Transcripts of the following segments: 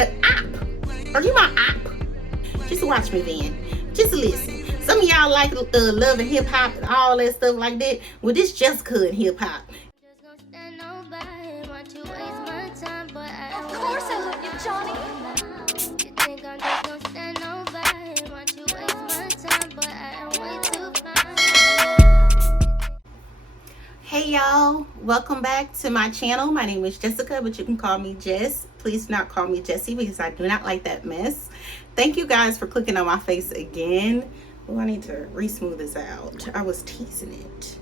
an op. Are you my op? Just watch me then. Just listen. Some of y'all like love and hip hop and all that stuff like that. Well, this Jessica and hip hop. Of course I love you, Johnny. Hey y'all, welcome back to my channel. My name is Jessica, but you can call me Jess. Please do not call me Jessie because I do not like that mess. Thank you guys for clicking on my face again. Oh, I need to re-smooth this out. I was teasing it.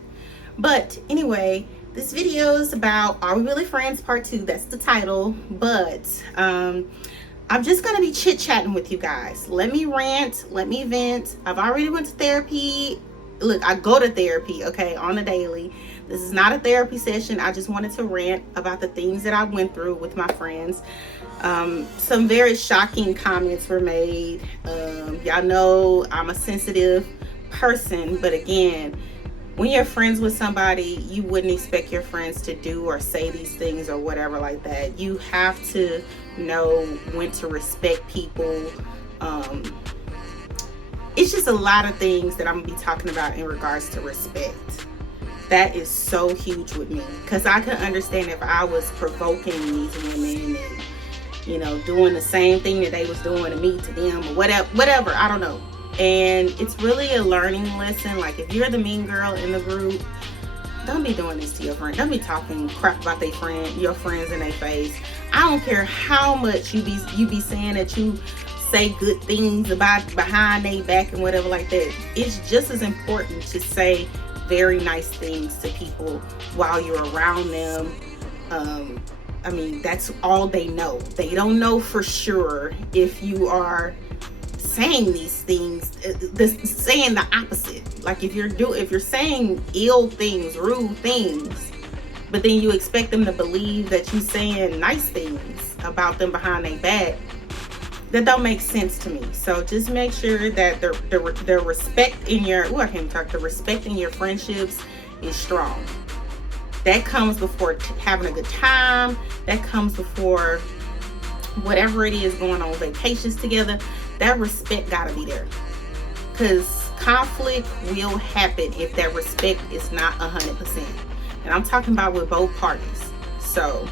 But anyway, this video is about Are We Really Friends Part 2. That's the title. But I'm just going to be chit-chatting with you guys. Let me rant. Let me vent. I've already went to therapy. Look, I go to therapy, okay, on a daily. This is not a therapy session. I just wanted to rant about the things that I went through with my friends. Some very shocking comments were made. Y'all know I'm a sensitive person, but again, when you're friends with somebody, you wouldn't expect your friends to do or say these things or whatever like that. You have to know when to respect people. It's just a lot of things that I'm gonna be talking about in regards to respect. That is so huge with me, because I can understand if I was provoking these women and, you know, doing the same thing that they was doing to me to them or whatever, I don't know. And it's really a learning lesson. Like, if you're the mean girl in the group, don't be doing this to your friend. Don't be talking crap about your friends in their face. I don't care how much you be saying that you say good things about behind their back and whatever like that. It's just as important to say very nice things to people while you're around them. I mean, that's all they know. They don't know for sure if you are saying these things, saying the opposite. Like, if you're saying ill things, rude things, but then you expect them to believe that you're saying nice things about them behind their back, that don't make sense to me. So just make sure that the respect in your the respect in your friendships is strong. That comes before having a good time. That comes before whatever it is going on vacations together. That respect gotta be there, because conflict will happen if that respect is not 100%. And I'm talking about with both parties. So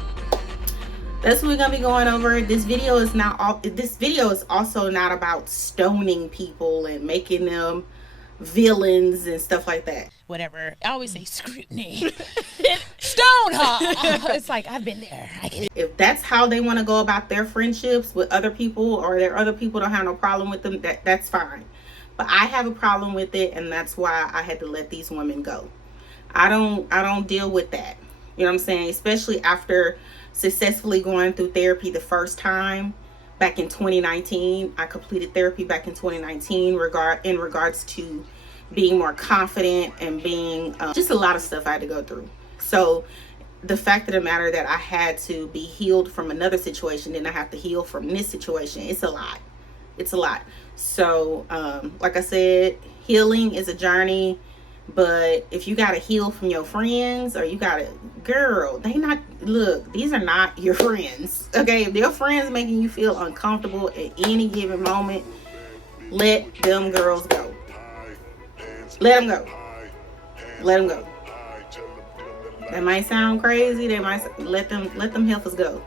that's what we're gonna be going over. This video is also not about stoning people and making them villains and stuff like that. Whatever. I always say scrutiny. Stone her. It's like, I've been there. If that's how they want to go about their friendships with other people, or their other people don't have no problem with them, that's fine. But I have a problem with it, and that's why I had to let these women go. I don't deal with that. You know what I'm saying? Especially after successfully going through therapy the first time back in 2019. I completed therapy back in 2019 in regards to being more confident and being just a lot of stuff I had to go through. So the fact of the matter that I had to be healed from another situation, then I have to heal from this situation, it's a lot. It's a lot. So like I said, healing is a journey. But if you gotta heal from your friends, or you gotta, girl, these are not your friends, okay? If your friends making you feel uncomfortable at any given moment, let them girls go. Let them go. Let them go. That might sound crazy. They might let them heifers go.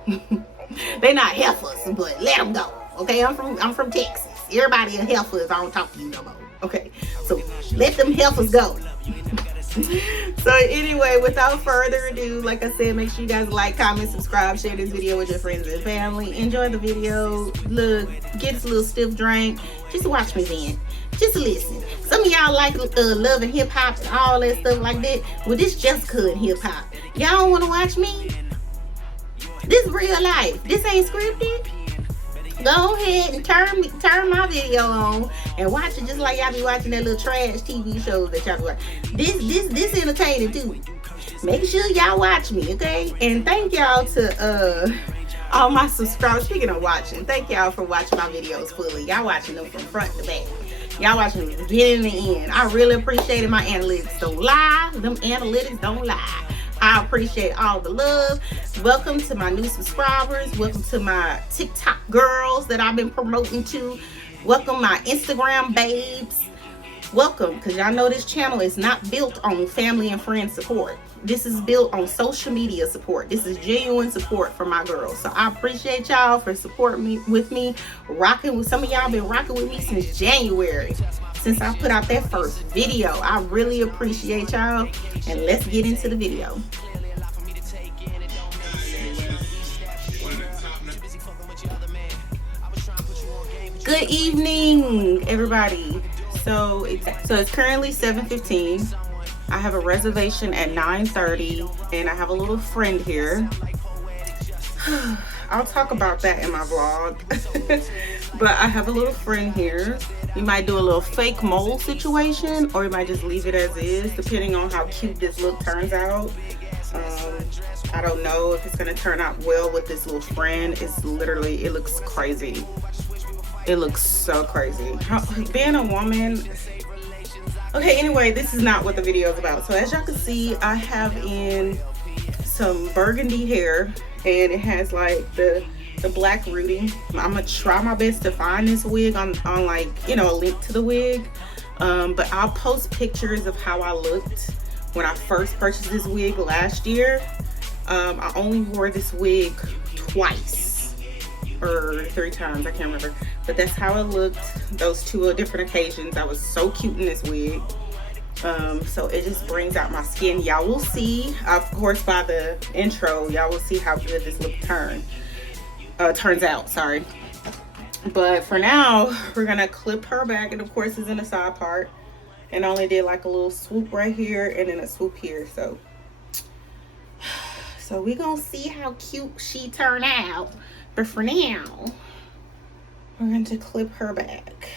They not heifers, but let them go. Okay, I'm from Texas. Everybody a heifer is I don't talk to you no more. Okay, so let them heifers go. So anyway, without further ado, like I said, make sure you guys like, comment, subscribe, share this video with your friends and family. Enjoy the video. Look, get this little stiff drink. Just watch me then. Just listen. Some of y'all like love and hip hop and all that stuff like that. Well, this Jessica and hip hop. Y'all don't want to watch me? This is real life. This ain't scripted. Go ahead and turn my video on and watch it just like y'all be watching that little trash TV shows that y'all be watching. This entertaining too. Make sure y'all watch me, okay? And thank y'all to all my subscribers. Speaking of watching, thank y'all for watching my videos fully. Y'all watching them from front to back. Y'all watching them from beginning to end. I really appreciate it. My analytics don't lie. Them analytics don't lie. I appreciate all the love. Welcome to my new subscribers. Welcome to my TikTok girls that I've been promoting to. Welcome my Instagram babes. Welcome, because y'all know this channel is not built on family and friend support. This is built on social media support. This is genuine support for my girls. So I appreciate y'all for supporting me rocking with some of y'all been rocking with me since January. Since I put out that first video. I really appreciate y'all. And let's get into the video. Good evening, everybody. So it's currently 7:15. I have a reservation at 9:30, and I have a little friend here. I'll talk about that in my vlog. But I have a little friend here. We might do a little fake mole situation, or we might just leave it as is, depending on how cute this look turns out. I don't know if it's gonna turn out well with this little friend. It's literally, it looks crazy. It looks so crazy. Being a woman. Okay, anyway, this is not what the video is about. So as y'all can see, I have in some burgundy hair, and it has like the black rooting. I'm gonna try my best to find this wig on like, you know, a link to the wig. But I'll post pictures of how I looked when I first purchased this wig last year. I only wore this wig twice or 3 times, I can't remember, but that's how it looked those 2 different occasions. I was so cute in this wig. So it just brings out my skin. Y'all will see, of course, by the intro, y'all will see how good this look turns out, sorry. But for now, we're gonna clip her back, and of course it's in the side part, and I only did like a little swoop right here and then a swoop here. So we gonna see how cute she turned out. But for now, we're going to clip her back.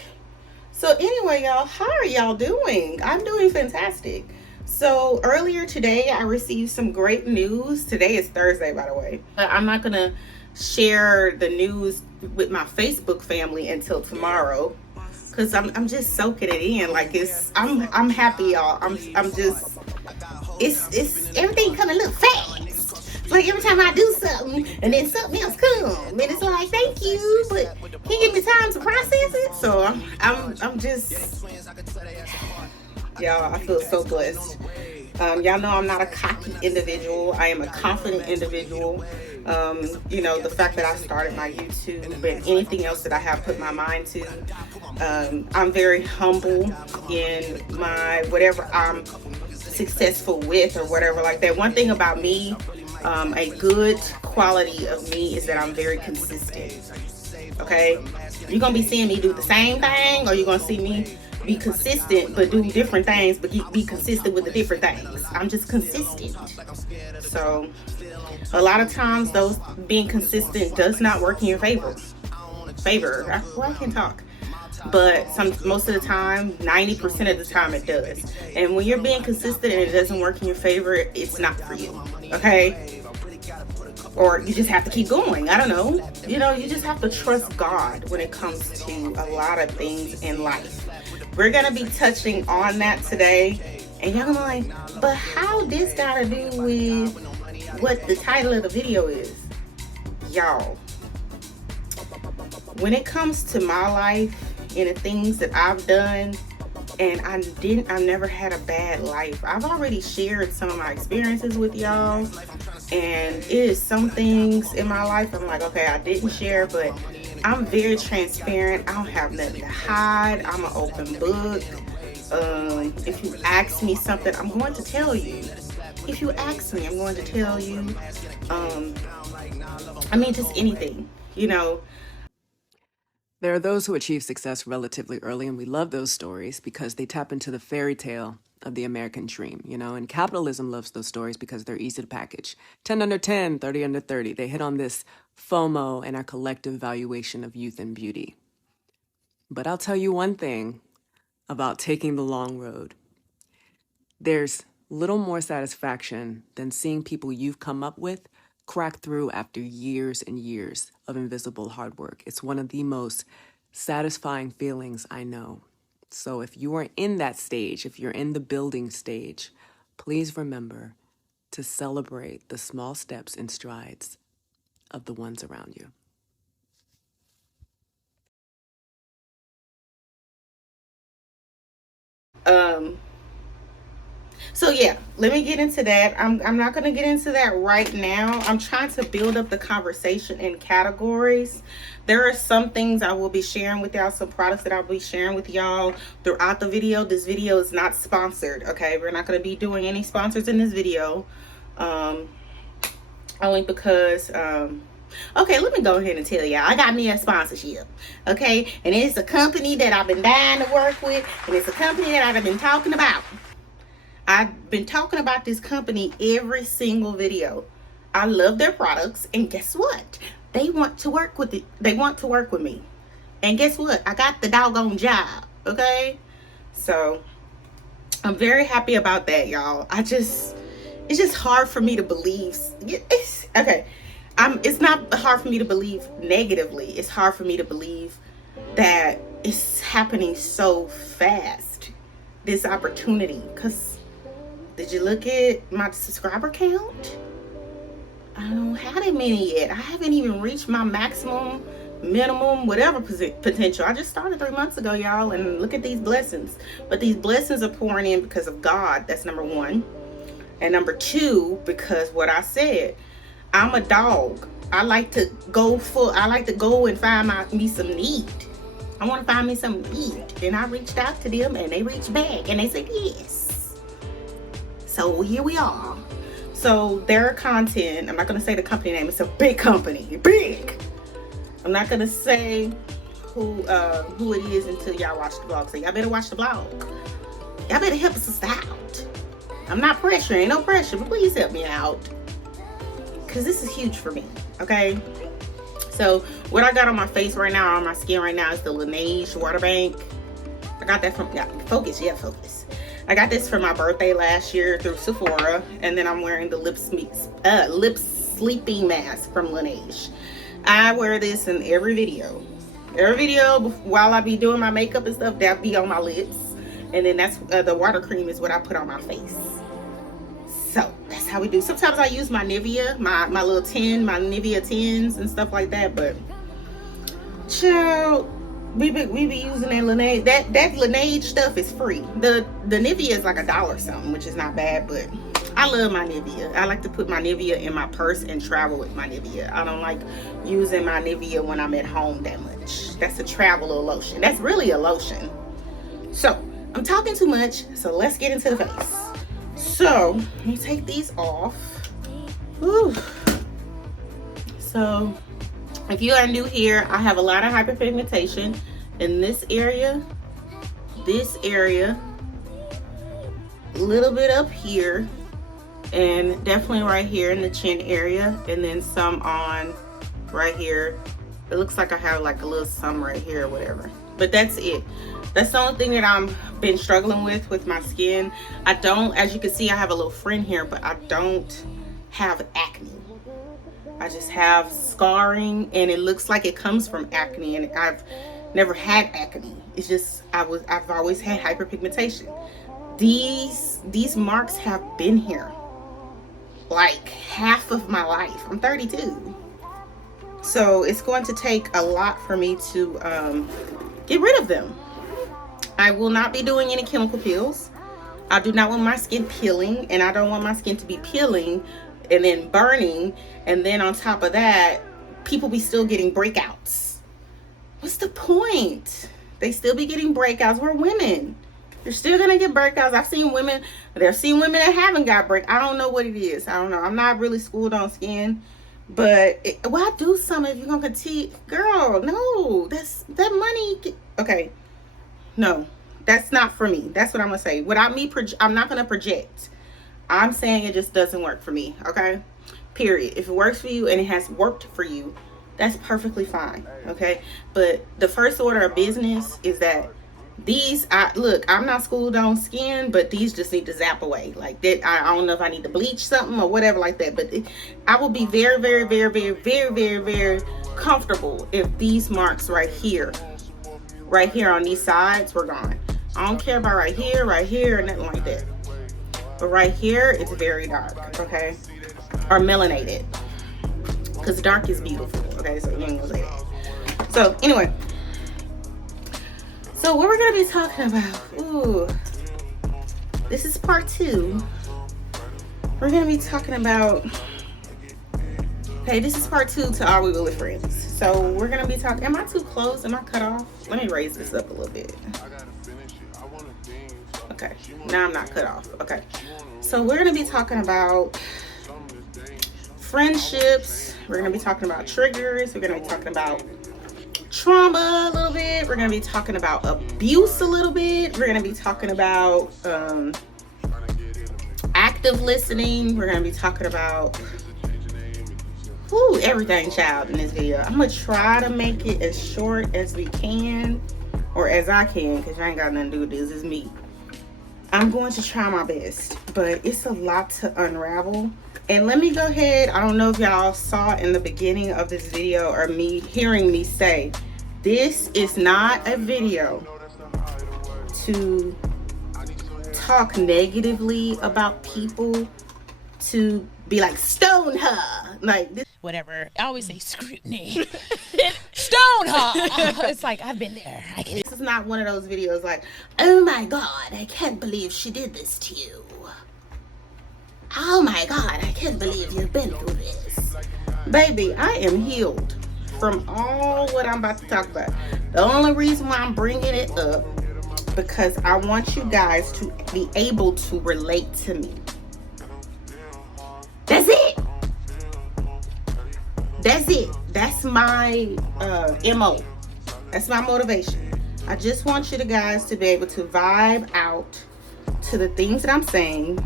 So anyway, y'all, how are y'all doing? I'm doing fantastic. So earlier today, I received some great news. Today is Thursday, by the way. I'm not going to share the news with my Facebook family until tomorrow, because I'm just soaking it in. Like, I'm happy, y'all. I'm just, it's everything coming a little fast. Like every time I do something and then something else comes, and it's like, thank you, but can you give me time to process it? So I'm just, y'all, I feel so blessed. Y'all know I'm not a cocky individual. I am a confident individual. You know, the fact that I started my YouTube and anything else that I have put my mind to, I'm very humble in my whatever I'm successful with or whatever like that. One thing about me, a good quality of me, is that I'm very consistent. Okay, you're gonna be seeing me do the same thing, or you're gonna see me be consistent but do different things, but be consistent with the different things. I'm just consistent. So a lot of times those being consistent does not work in your favor. Well, I can't talk. But most of the time, 90% of the time, it does. And when you're being consistent and it doesn't work in your favor, it's not for you. Okay? Or you just have to keep going. I don't know. You know, you just have to trust God when it comes to a lot of things in life. We're going to be touching on that today. And y'all gonna be like, but how this got to do with what the title of the video is? Y'all, when it comes to my life and the things that I've done, and I've never had a bad life. I've already shared some of my experiences with y'all, and it is some things in my life I'm like, okay, I didn't share, but I'm very transparent. I don't have nothing to hide. I'm an open book. If you ask me something, I'm going to tell you. If you ask me, I'm going to tell you. I mean, just anything, you know. There are those who achieve success relatively early, and we love those stories because they tap into the fairy tale of the American dream, you know, and capitalism loves those stories because they're easy to package. 10 under 10, 30 under 30. They hit on this FOMO and our collective valuation of youth and beauty. But I'll tell you one thing about taking the long road. There's little more satisfaction than seeing people you've come up with crack through after years and years of invisible hard work. It's one of the most satisfying feelings I know. So if you are in that stage, if you're in the building stage, please remember to celebrate the small steps and strides of the ones around you. So yeah, let me get into that. I'm not going to get into that right now. I'm trying to build up the conversation in categories. There are some things I will be sharing with y'all, some products that I'll be sharing with y'all throughout the video. This video is not sponsored, okay? We're not going to be doing any sponsors in this video. Only because okay, let me go ahead and tell y'all, I got me a sponsorship, okay? And it's a company that I've been dying to work with, and it's a company that I've been talking about. I've been talking about this company every single video. I love their products, and guess what? They want to work with it. They want to work with me. And guess what? I got the doggone job, okay? So I'm very happy about that, y'all. It's just hard for me to believe. Okay. It's not hard for me to believe negatively. It's hard for me to believe that it's happening so fast, this opportunity. Because did you look at my subscriber count? I don't have that many yet. I haven't even reached my maximum, minimum, whatever potential. I just started 3 months ago, y'all, and look at these blessings. But these blessings are pouring in because of God. That's number one. And number two, because what I said, I'm a dog. I like to go and find me some need. I want to find me some need. And I reached out to them, and they reached back, and they said yes. So here we are. So their content, I'm not going to say the company name. It's a big company. Big. I'm not going to say who it is until y'all watch the vlog. So y'all better watch the vlog. Y'all better help us out. I'm not pressuring. Ain't no pressure. But please help me out. Because this is huge for me. Okay? So what I got on my face right now, on my skin right now, is the Laneige water bank. I got that from, focus. I got this for my birthday last year through Sephora, and then I'm wearing the lip sleeping mask from Laneige. I wear this in every video. While I be doing my makeup and stuff, that be on my lips, and then that's the water cream is what I put on my face. So that's how we do. Sometimes I use my Nivea, my little tin, my Nivea tins and stuff like that, but child, we be using that Laneige. That Laneige stuff is free. The Nivea is like $1 something, which is not bad, but I love my Nivea. I like to put my Nivea in my purse and travel with my Nivea. I don't like using my Nivea when I'm at home that much. That's a travel lotion. That's really a lotion. So I'm talking too much, so let's get into the face. So let me take these off. Whew. So if you are new here, I have a lot of hyperpigmentation in this area, a little bit up here, and definitely right here in the chin area, and then some on right here. It looks like I have like a little some right here or whatever, but that's it. That's the only thing that I'm been struggling with my skin. I don't, as you can see, I have a little friend here, but I don't have acne. I just have scarring, and it looks like it comes from acne, and I've never had acne. It's just I've always had hyperpigmentation. These marks have been here like half of my life. I'm 32, so it's going to take a lot for me to get rid of them. I will not be doing any chemical peels. I do not want my skin peeling, and I don't want my skin to be peeling and then burning, and then on top of that, people be still getting breakouts. What's the point? They still be getting breakouts. We're women. You're still gonna get breakouts. I've seen women that haven't got break. I don't know what it is. I don't know. I'm not really schooled on skin, but why do something if you're gonna continue? Girl, no, that money. Okay, no, that's not for me. That's what I'm gonna say. Without me, I'm not gonna project. I'm saying it just doesn't work for me, okay? Period. If it works for you and it has worked for you, that's perfectly fine, okay? But the first order of business is that look, I'm not schooled on skin, but these just need to zap away. Like that, I don't know if I need to bleach something or whatever like that, but I will be very, very, very, very, very, very, very comfortable if these marks right here on these sides were gone. I don't care about right here, or nothing like that. but right here it's very dark, okay? Or melanated, because dark is beautiful, okay? So you ain't gonna say that. So anyway, so what we're gonna be talking about, ooh, this is part 2. We're gonna be talking about, okay, this is part 2 to Are We Really Friends? So we're gonna be talking, am I too close? Am I cut off? Let me raise this up a little bit. Okay, now I'm not cut off. Okay, so we're gonna be talking about friendships. We're gonna be talking about triggers. We're gonna be talking about trauma a little bit. We're gonna be talking about abuse a little bit. We're gonna be talking about active listening. We're gonna be talking about everything, child, in this video. I'm gonna try to make it as short as we can, or as I can, because I ain't got nothing to do with this. It's me. I'm going to try my best, but it's a lot to unravel. And let me go ahead, I don't know if y'all saw in the beginning of this video or me hearing me say, this is not a video to talk negatively about people, to be like, stone her, like this. Whatever. I always say scrutiny. Stone her. It's like, I've been there. This is not one of those videos like, oh my God, I can't believe she did this to you. Oh my God, I can't believe you've been through this. Baby, I am healed from all what I'm about to talk about. The only reason why I'm bringing it up, because I want you guys to be able to relate to me. That's it. That's it. That's my MO. That's my motivation. I just want you guys to be able to vibe out to the things that I'm saying.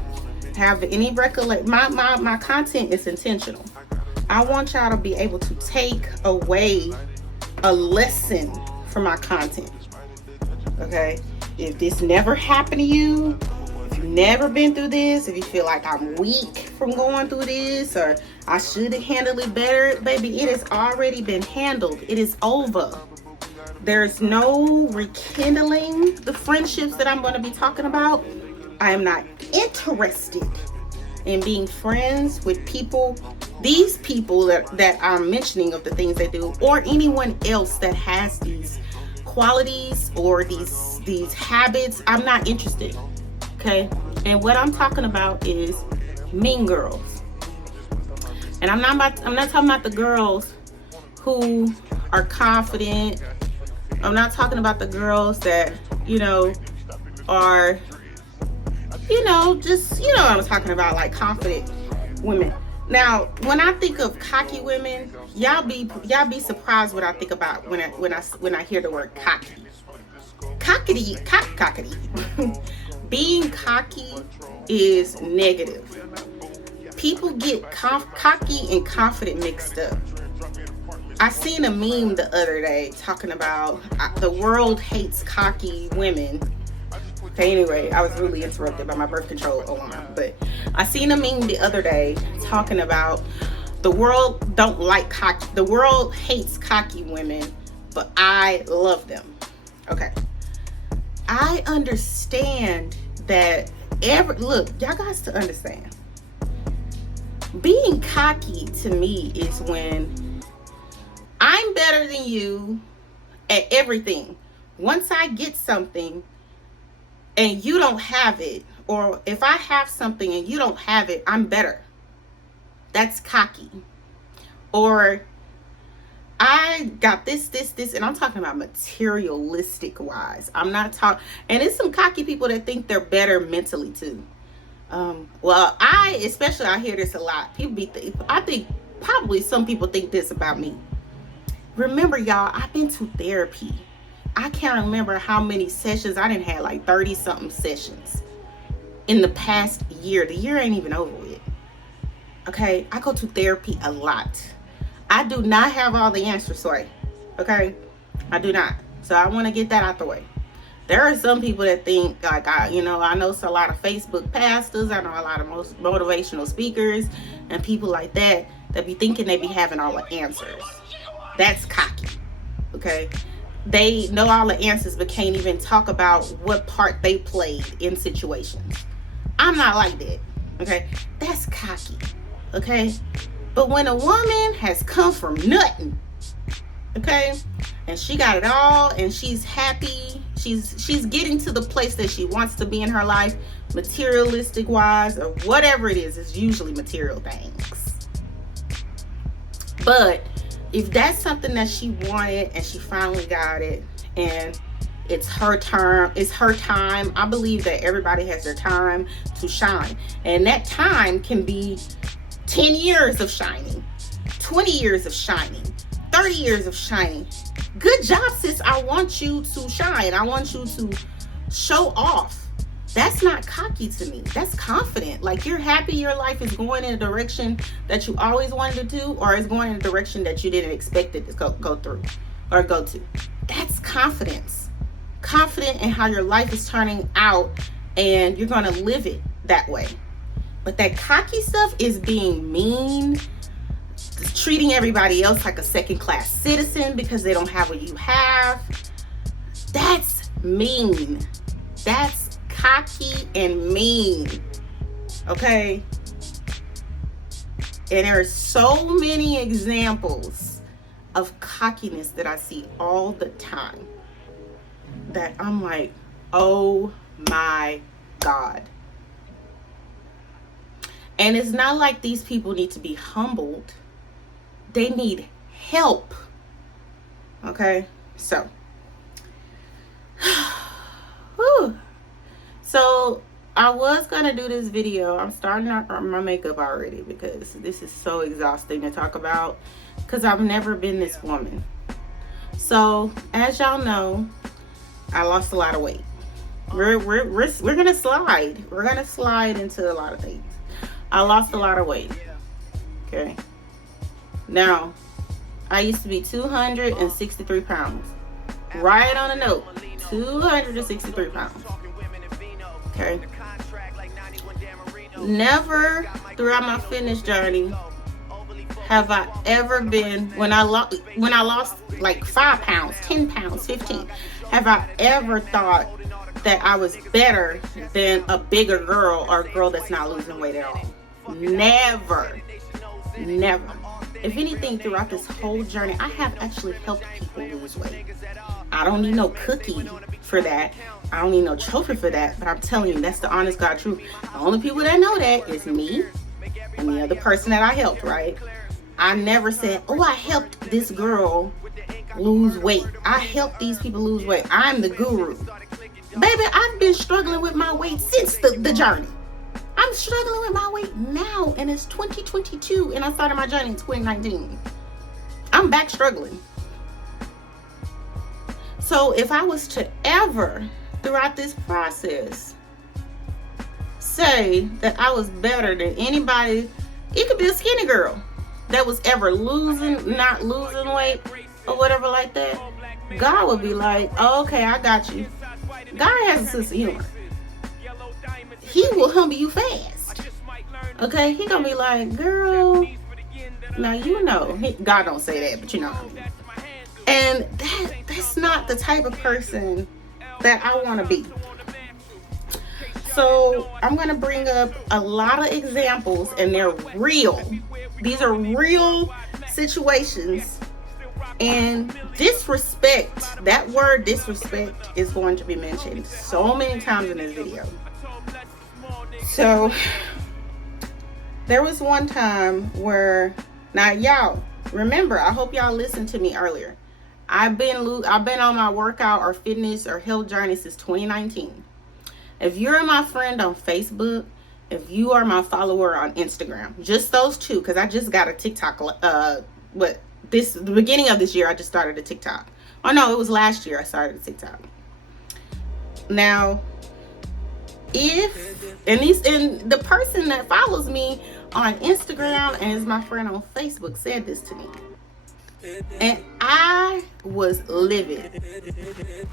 Have any recollect. My content is intentional. I want y'all to be able to take away a lesson from my content. Okay? If this never happened to you, if you've never been through this, if you feel like I'm weak from going through this, or I should have handled it better, baby, it has already been handled. It is over. There's no rekindling the friendships that I'm going to be talking about. I am not interested in being friends with people, these people that I'm mentioning of the things they do, or anyone else that has these qualities or these habits. I'm not interested. Okay? And what I'm talking about is mean girls. And I'm not talking about the girls who are confident. I'm not talking about the girls that, are, just, what I'm talking about, like confident women. Now, when I think of cocky women, y'all be surprised what I think about when I hear the word cocky. Cockity. Being cocky is negative. People get cocky and confident mixed up. I seen a meme the other day talking about the world hates cocky women. Okay, anyway, I was really interrupted by my birth control alarm, but I seen a meme the other day talking about the world don't like cocky. The world hates cocky women, but I love them. Okay, I understand that. Look, y'all guys to understand. Being cocky to me is when I'm better than you at everything. Once I get something and you don't have it, or if I have something and you don't have it, I'm better. That's cocky. Or I got this, and I'm talking about materialistic wise. I'm not talking, and it's some cocky people that think they're better mentally too. Well, I hear this a lot. I think probably some people think this about me. Remember, y'all, I've been to therapy. I can't remember how many sessions. I didn't have like 30 something sessions in the past year. The year ain't even over with. Okay, I go to therapy a lot. I do not have all the answers, sorry. Okay, I do not. So I want to get that out the way. There are some people that think like I know a lot of Facebook pastors. I know a lot of most motivational speakers and people like that be thinking they be having all the answers. That's cocky. Okay, they know all the answers but can't even talk about what part they played in situations. I'm not like that. Okay, that's cocky. Okay, but when a woman has come from nothing, okay, and she got it all, and she's happy, she's getting to the place that she wants to be in her life, materialistic wise, or whatever it is. It's usually material things. But if that's something that she wanted and she finally got it, and it's her turn, it's her time. I believe that everybody has their time to shine, and that time can be 10 years of shining, 20 years of shining, 30 years of shining. Good job, sis. I want you to shine. I want you to show off. That's not cocky to me. That's confident. Like, you're happy your life is going in a direction that you always wanted to do, or is going in a direction that you didn't expect it to go through or go to. That's confidence. Confident in how your life is turning out, and you're going to live it that way. But that cocky stuff is being mean, treating everybody else like a second-class citizen because they don't have what you have. That's mean. That's cocky and mean. Okay? And there are so many examples of cockiness that I see all the time that I'm like, oh my God. And it's not like these people need to be humbled. They need help. Okay? So. Whew. So, I was going to do this video. I'm starting my makeup already because this is so exhausting to talk about, because I've never been this woman. So, as y'all know, I lost a lot of weight. We're going to slide. We're going to slide into a lot of things. I lost a lot of weight. Okay. Now, I used to be 263 pounds. Right on a note, 263 pounds. Okay. Never throughout my fitness journey have I ever been, when I lost like 5 pounds, 10 pounds, 15, have I ever thought that I was better than a bigger girl or a girl that's not losing weight at all. Never. If anything, throughout this whole journey, I have actually helped people lose weight. I don't need no cookie for that. I don't need no trophy for that. But I'm telling you, that's the honest God truth. The only people that know that is me and the other person that I helped, right? I never said, oh, I helped this girl lose weight. I helped these people lose weight. I'm the guru. Baby, I've been struggling with my weight since the journey. I'm struggling with my weight now, and it's 2022, and I started my journey in 2019. I'm back struggling. So if I was to ever, throughout this process, say that I was better than anybody, it could be a skinny girl that was ever not losing weight or whatever like that, God would be like, oh, okay, I got you. God has a sense of humor. He will humble you fast. Okay, he gonna be like, girl, now you know. God don't say that, but you know what I mean. And that's not the type of person that I want to be. So I'm gonna bring up a lot of examples, and they're real. These are real situations. And disrespect, that word disrespect, is going to be mentioned so many times in this video. So there was one time where, now y'all remember, I hope y'all listened to me earlier. I've been on my workout or fitness or health journey since 2019. If you're my friend on Facebook, if you are my follower on Instagram, just those two, because I just got a TikTok, the beginning of this year, I just started a TikTok. Oh no, it was last year I started a TikTok. Now, and the person that follows me on Instagram and is my friend on Facebook said this to me, and I was livid.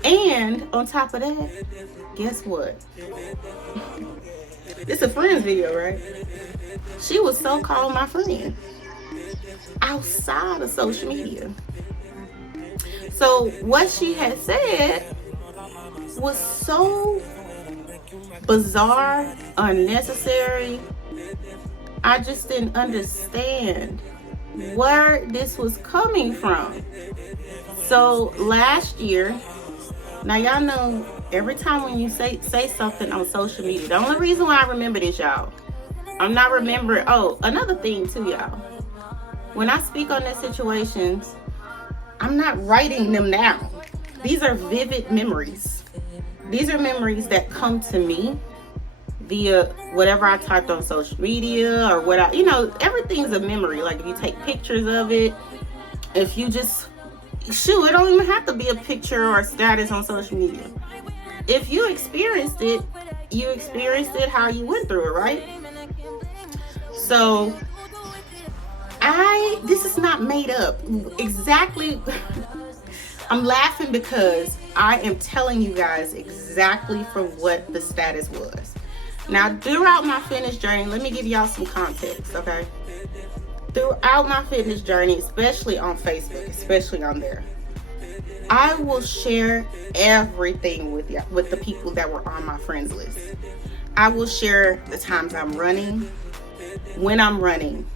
And on top of that, guess what? It's a friend's video, right? She was so-called my friend outside of social media. So what she had said was so bizarre, unnecessary. I just didn't understand where this was coming from. So last year, now y'all know every time when you say something on social media, the only reason why I remember this, y'all, I'm not remembering. Oh, another thing too, y'all. When I speak on these situations, I'm not writing them down. These are vivid memories. These are memories that come to me via whatever I typed on social media or what everything's a memory. Like if you take pictures of it, if you just, it don't even have to be a picture or a status on social media. If you experienced it, you experienced it how you went through it, right? So this is not made up. Exactly. I'm laughing because I am telling you guys exactly from what the status was. Now, throughout my fitness journey, let me give y'all some context, okay? Throughout my fitness journey, especially on Facebook, especially on there, I will share everything with you, with the people that were on my friends list. I will share the times I'm running, when I'm running,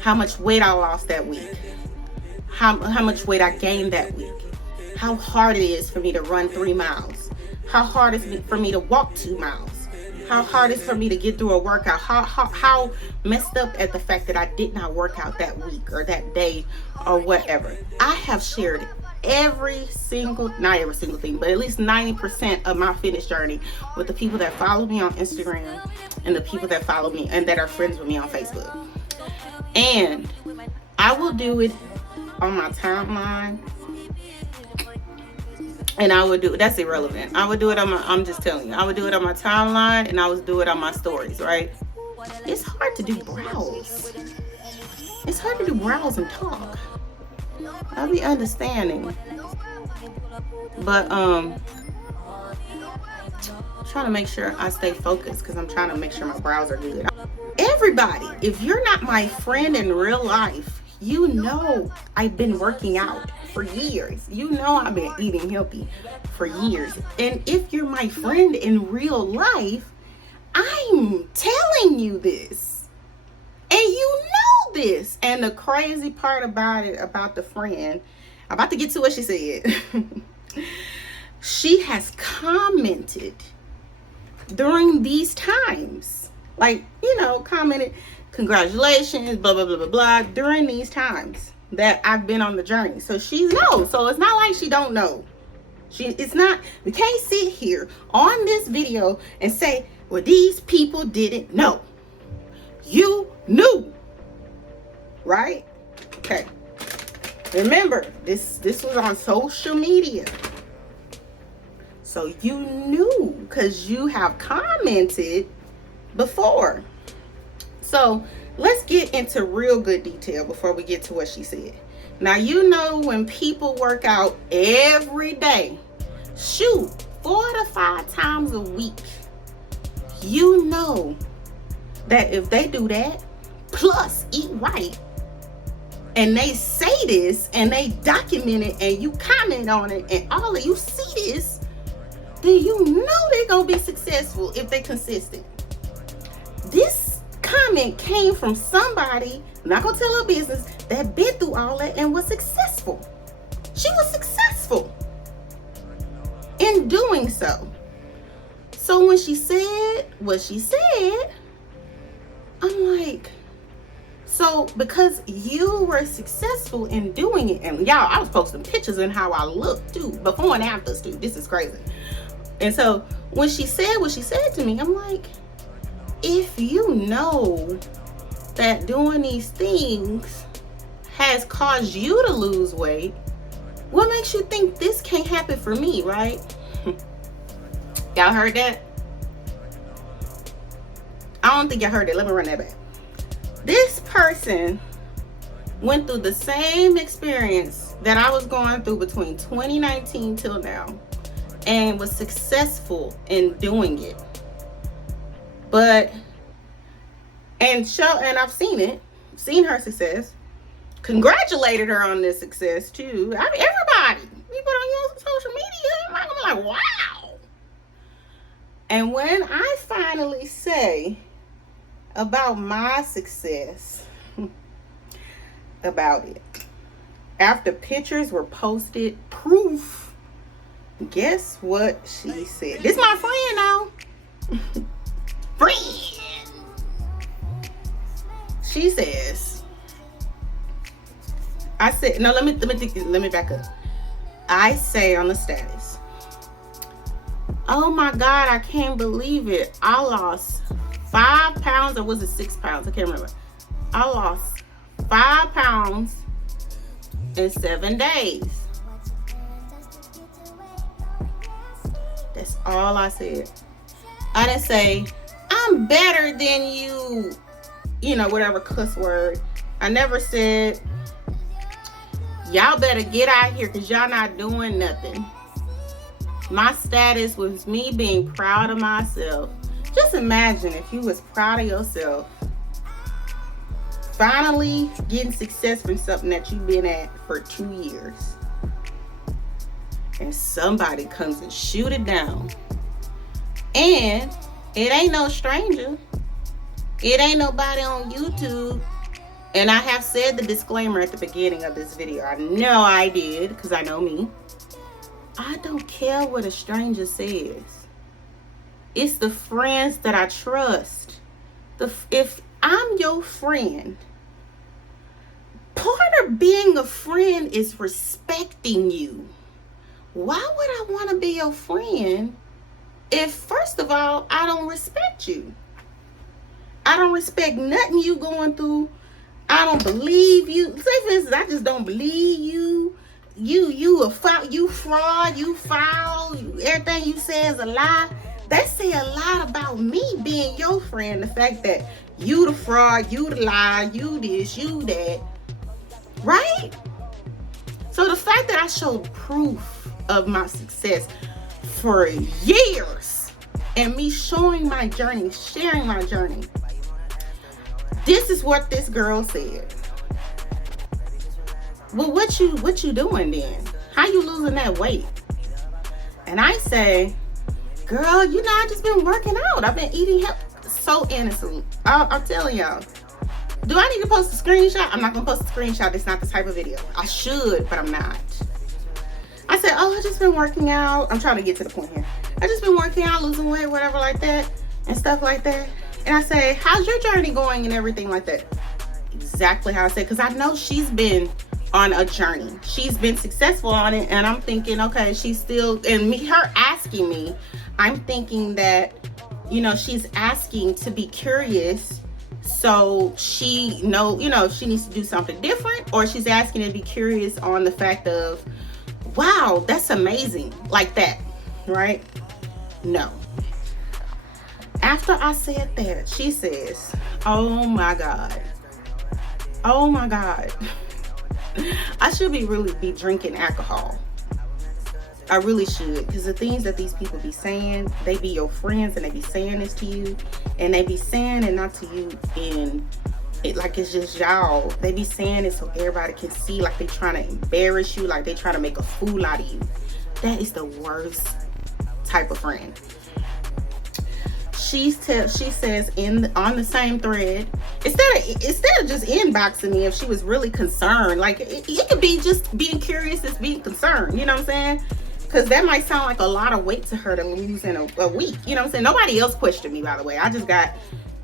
how much weight I lost that week, how much weight I gained that week, how hard it is for me to run 3 miles, how hard it is for me to walk 2 miles, how hard it is for me to get through a workout, how messed up at the fact that I did not work out that week or that day or whatever. I have shared not every single thing, but at least 90% of my fitness journey with the people that follow me on Instagram and the people that follow me and that are friends with me on Facebook. And I will do it on my timeline. And I would do it, that's irrelevant. I would do it on my, I'm just telling you, I would do it on my timeline and I would do it on my stories, right? It's hard to do browse. It's hard to do browse and talk. I'll be understanding. But trying to make sure I stay focused because I'm trying to make sure my brows are good. Everybody, if you're not my friend in real life, you know I've been working out for years. You know I've been eating healthy for years. And if you're my friend in real life, I'm telling you this. And you know this. And the crazy part about it, about the friend, I'm about to get to what she said. She has commented during these times. Like, commented, congratulations, blah, blah, blah, blah, blah, during these times that I've been on the journey. So she knows. So it's not like she don't know. We can't sit here on this video and say, well, these people didn't know. You knew. Right? Okay. Remember, this was on social media. So you knew because you have commented before. So let's get into real good detail before we get to what she said. Now, when people work out every day, 4 to 5 times a week, you know that if they do that, plus eat right, and they say this, and they document it, and you comment on it, and all of you see this, then you know they're going to be successful if they're consistent. This comment came from somebody, I'm not going to tell her business, that been through all that and was successful. She was successful in doing so. So when she said what she said, I'm like, so because you were successful in doing it, and y'all, I was posting pictures and how I look too, before and afters too. This is crazy. And so when she said what she said to me, I'm like, if you know that doing these things has caused you to lose weight, what makes you think this can't happen for me, right? Y'all heard that? I don't think y'all heard it. Let me run that back. This person went through the same experience that I was going through between 2019 till now and was successful in doing it. And I've seen her success, congratulated her on this success too. I mean, everybody, people on your social media, I'm like, wow. And when I finally say about my success about it, after pictures were posted, proof, guess what she said? This my friend now. Friend. She says, I said, no, let me back up. I say on the status, oh my God, I can't believe it. I lost 5 pounds, or was it 6 pounds? I can't remember. I lost 5 pounds in 7 days. That's all I said. I didn't say, I'm better than you, you know, whatever cuss word. I never said, y'all better get out here because y'all not doing nothing. My status was me being proud of myself. Just imagine if you was proud of yourself, finally getting success from something that you've been at for 2 years, and somebody comes and shoot it down. And it ain't no stranger. It ain't nobody on YouTube. And I have said the disclaimer at the beginning of this video. I know I did, because I know me. I don't care what a stranger says. It's the friends that I trust. If I'm your friend, part of being a friend is respecting you. Why would I want to be your friend if, first of all, I don't respect you? I don't respect nothing you going through. I don't believe you. Say for instance, I just don't believe you. You a fraud, you foul, everything you say is a lie. That say a lot about me being your friend. The fact that you the fraud, you the lie, you this, you that. Right? So the fact that I showed proof of my success for years, and me showing my journey, sharing my journey, this is what this girl said. Well, what you doing then? How you losing that weight? And I say, girl, you know, I just been working out. I've been eating healthy. So innocent. I'm telling y'all. Do I need to post a screenshot? I'm not gonna post a screenshot. It's not the type of video. I should, but I'm not. I said, oh, I just been working out. I'm trying to get to the point here. I just been working out, losing weight, whatever like that, and stuff like that. And I say, how's your journey going and everything like that? Exactly how I said, because I know she's been on a journey. She's been successful on it, and I'm thinking, okay, she's still, and her asking me, I'm thinking that, you know, she's asking to be curious, so she know, you know, if she needs to do something different, or she's asking to be curious on the fact of, wow, that's amazing, like that, right? No. After I said that, she says, oh my God. Oh my God. I should really be drinking alcohol. I really should, because the things that these people be saying, they be your friends and they be saying this to you, and they be saying it not to you in it like it's just y'all. They be saying it so everybody can see, like they trying to embarrass you, like they trying to make a fool out of you. That is the worst type of friend. She says on the same thread, instead of just inboxing me, if she was really concerned, like it could be just being curious, as being concerned, you know what I'm saying? Because that might sound like a lot of weight to her to lose in a week, you know what I'm saying? Nobody else questioned me, by the way. I just got,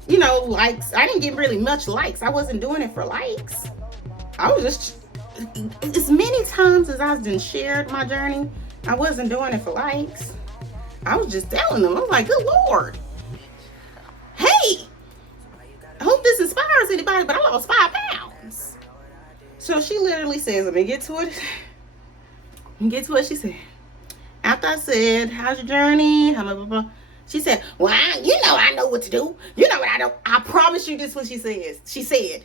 you know, likes. I didn't get really much likes. I wasn't doing it for likes. I was just, as many times as I've been shared my journey, I wasn't doing it for likes. I was just telling them, I was like, good Lord. Hey, I hope this inspires anybody, but I lost 5 pounds. So she literally says, let me get to it. Get to what she said. After I said, how's your journey? Blah, blah, blah. She said, well, I know what to do. You know what I do. I promise you this is what she says. She said,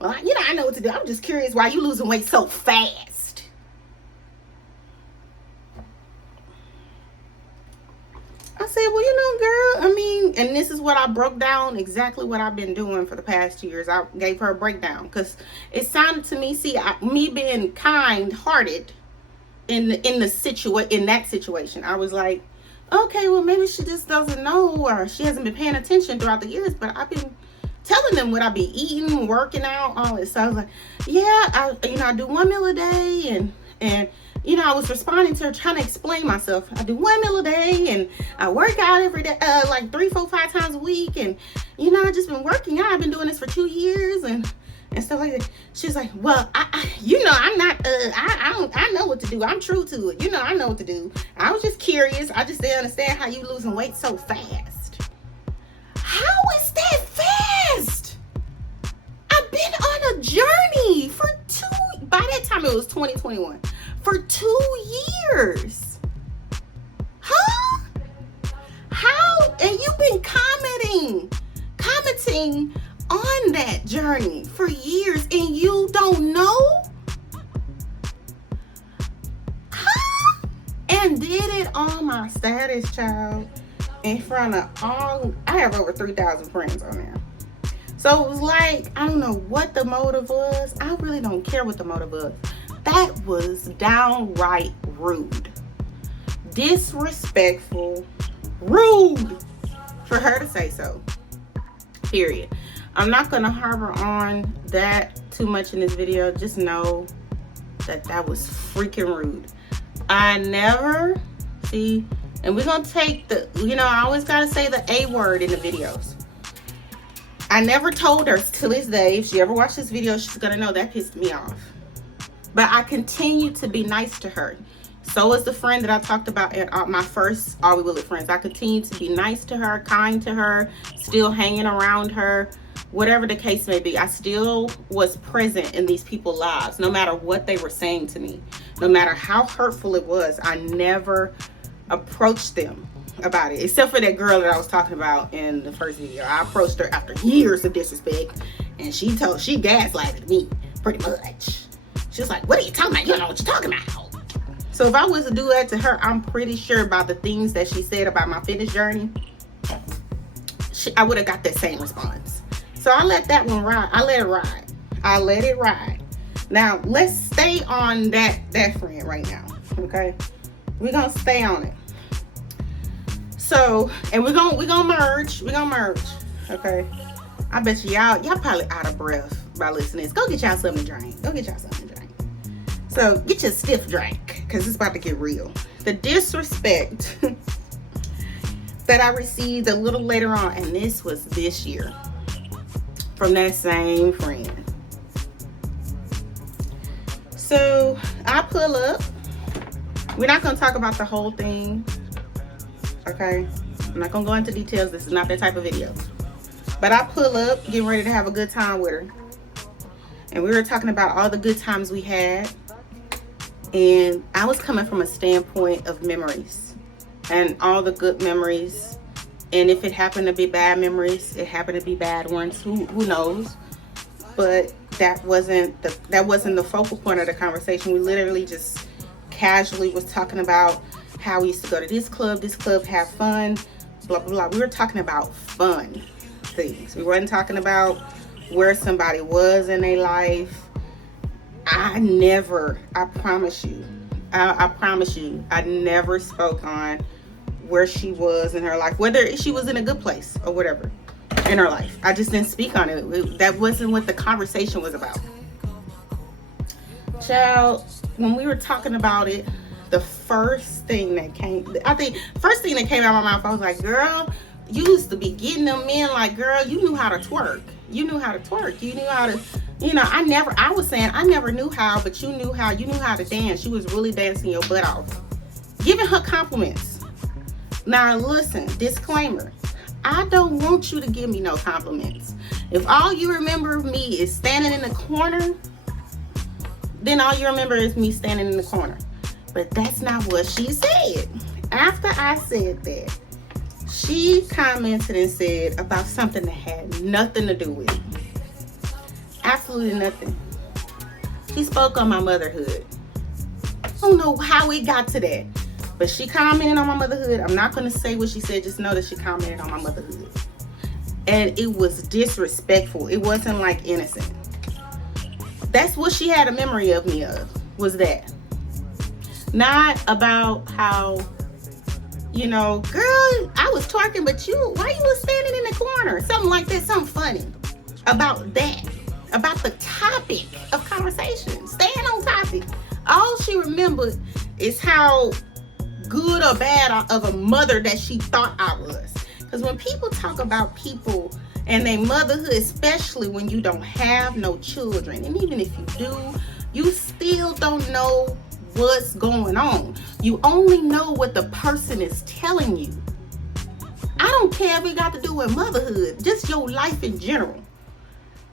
well, I know what to do. I'm just curious why you losing weight so fast. I said, well, girl, and this is what I broke down, exactly what I've been doing for the past 2 years. I gave her a breakdown because it sounded to me, me being kind-hearted in that situation. I was like, okay, well, maybe she just doesn't know, or she hasn't been paying attention throughout the years, but I've been telling them what I be eating, working out, all this. So I was like, yeah, I do 1 meal a day, and I was responding to her, trying to explain myself. I do 1 meal a day, and I work out every day, like 3, 4, 5 times a week, and I just been working out. I've been doing this for 2 years, and stuff like that. She's like, well, I'm not, I know what to do. I'm true to it. I know what to do. I was just curious. I just didn't understand how you losing weight so fast. How is that fast? I've been on a journey for by that time it was 2021, for 2 years. Huh? How? And you've been commenting on that journey for years, and you don't know? Huh? And did it on my status, child, in front of all. I have over 3,000 friends on there. So it was like, I don't know what the motive was. I really don't care what the motive was. That was downright rude, disrespectful, rude for her to say so. Period. I'm not going to harbor on that too much in this video. Just know that was freaking rude. I never, see, and we're going to take the, I always got to say the A word in the videos. I never told her to this day. If she ever watched this video, she's going to know that pissed me off. But I continue to be nice to her. So is the friend that I talked about at my first All We Will It Friends. I continue to be nice to her, kind to her, still hanging around her. Whatever the case may be, I still was present in these people's lives, no matter what they were saying to me, no matter how hurtful it was. I never approached them about it, except for that girl that I was talking about in the first video. I approached her after years of disrespect, and she gaslighted me pretty much. She was like, what are you talking about? You don't know what you're talking about. So if I was to do that to her, I'm pretty sure about the things that she said about my fitness journey, I would have got that same response. So I let that one ride. I let it ride. Now let's stay on that friend right now. Okay, we're gonna stay on it. So, and we're gonna merge. Okay. I bet y'all probably out of breath by listening. Go get y'all something to drink. So get your stiff drink, because it's about to get real. The disrespect that I received a little later on, and this was this year, from that same friend. So I pull up. We're not going to talk about the whole thing. Okay? I'm not going to go into details. This is not that type of video. But I pull up, getting ready to have a good time with her. And we were talking about all the good times we had. And I was coming from a standpoint of memories. And all the good memories. And if it happened to be bad memories, it happened to be bad ones. Who knows? But that wasn't the focal point of the conversation. We literally just casually was talking about how we used to go to this club, have fun, blah, blah, blah. We were talking about fun things. We weren't talking about where somebody was in their life. I promise you, I never spoke on where she was in her life, whether she was in a good place or whatever in her life. I just didn't speak on it. That wasn't what the conversation was about. Child, when we were talking about it, the first thing that came out of my mouth, I was like, girl, you used to be getting them men like, girl, you knew how to twerk. You knew how to, I was saying, I never knew how, but you knew how to dance. You was really dancing your butt off. Giving her compliments. Now listen, disclaimer, I don't want you to give me no compliments. If all you remember of me is standing in the corner, then all you remember is me standing in the corner. But that's not what she said. After I said that, she commented and said about something that had nothing to do with it. Absolutely nothing. She spoke on my motherhood. I don't know how it got to that, but she commented on my motherhood. I'm not going to say what she said. Just know that she commented on my motherhood. And it was disrespectful. It wasn't like innocent. That's what she had a memory of me of, was that. Not about how you know, girl, I was twerking, but why you was standing in the corner? Something like that, something funny about that, about the topic of conversation, staying on topic. All she remembered is how good or bad of a mother that she thought I was. Because when people talk about people and their motherhood, especially when you don't have no children, and even if you do, you still don't know what's going on. You only know what the person is telling you. I don't care if it got to do with motherhood, just your life in general.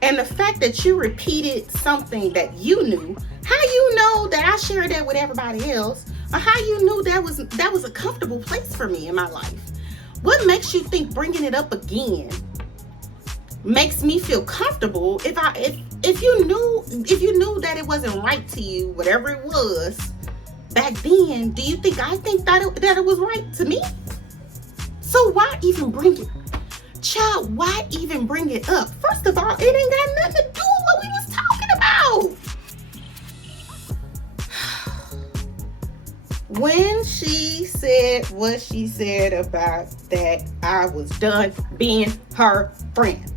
And the fact that you repeated something that you knew, how you know that I shared that with everybody else, or how you knew that was a comfortable place for me in my life? What makes you think bringing it up again makes me feel comfortable? If you knew that it wasn't right to you, whatever it was back then, do you think I think that it was right to me? So why even bring it? Child, why even bring it up? First of all, it ain't got nothing to do with what we was talking about. When she said what she said about that I was done being her friend,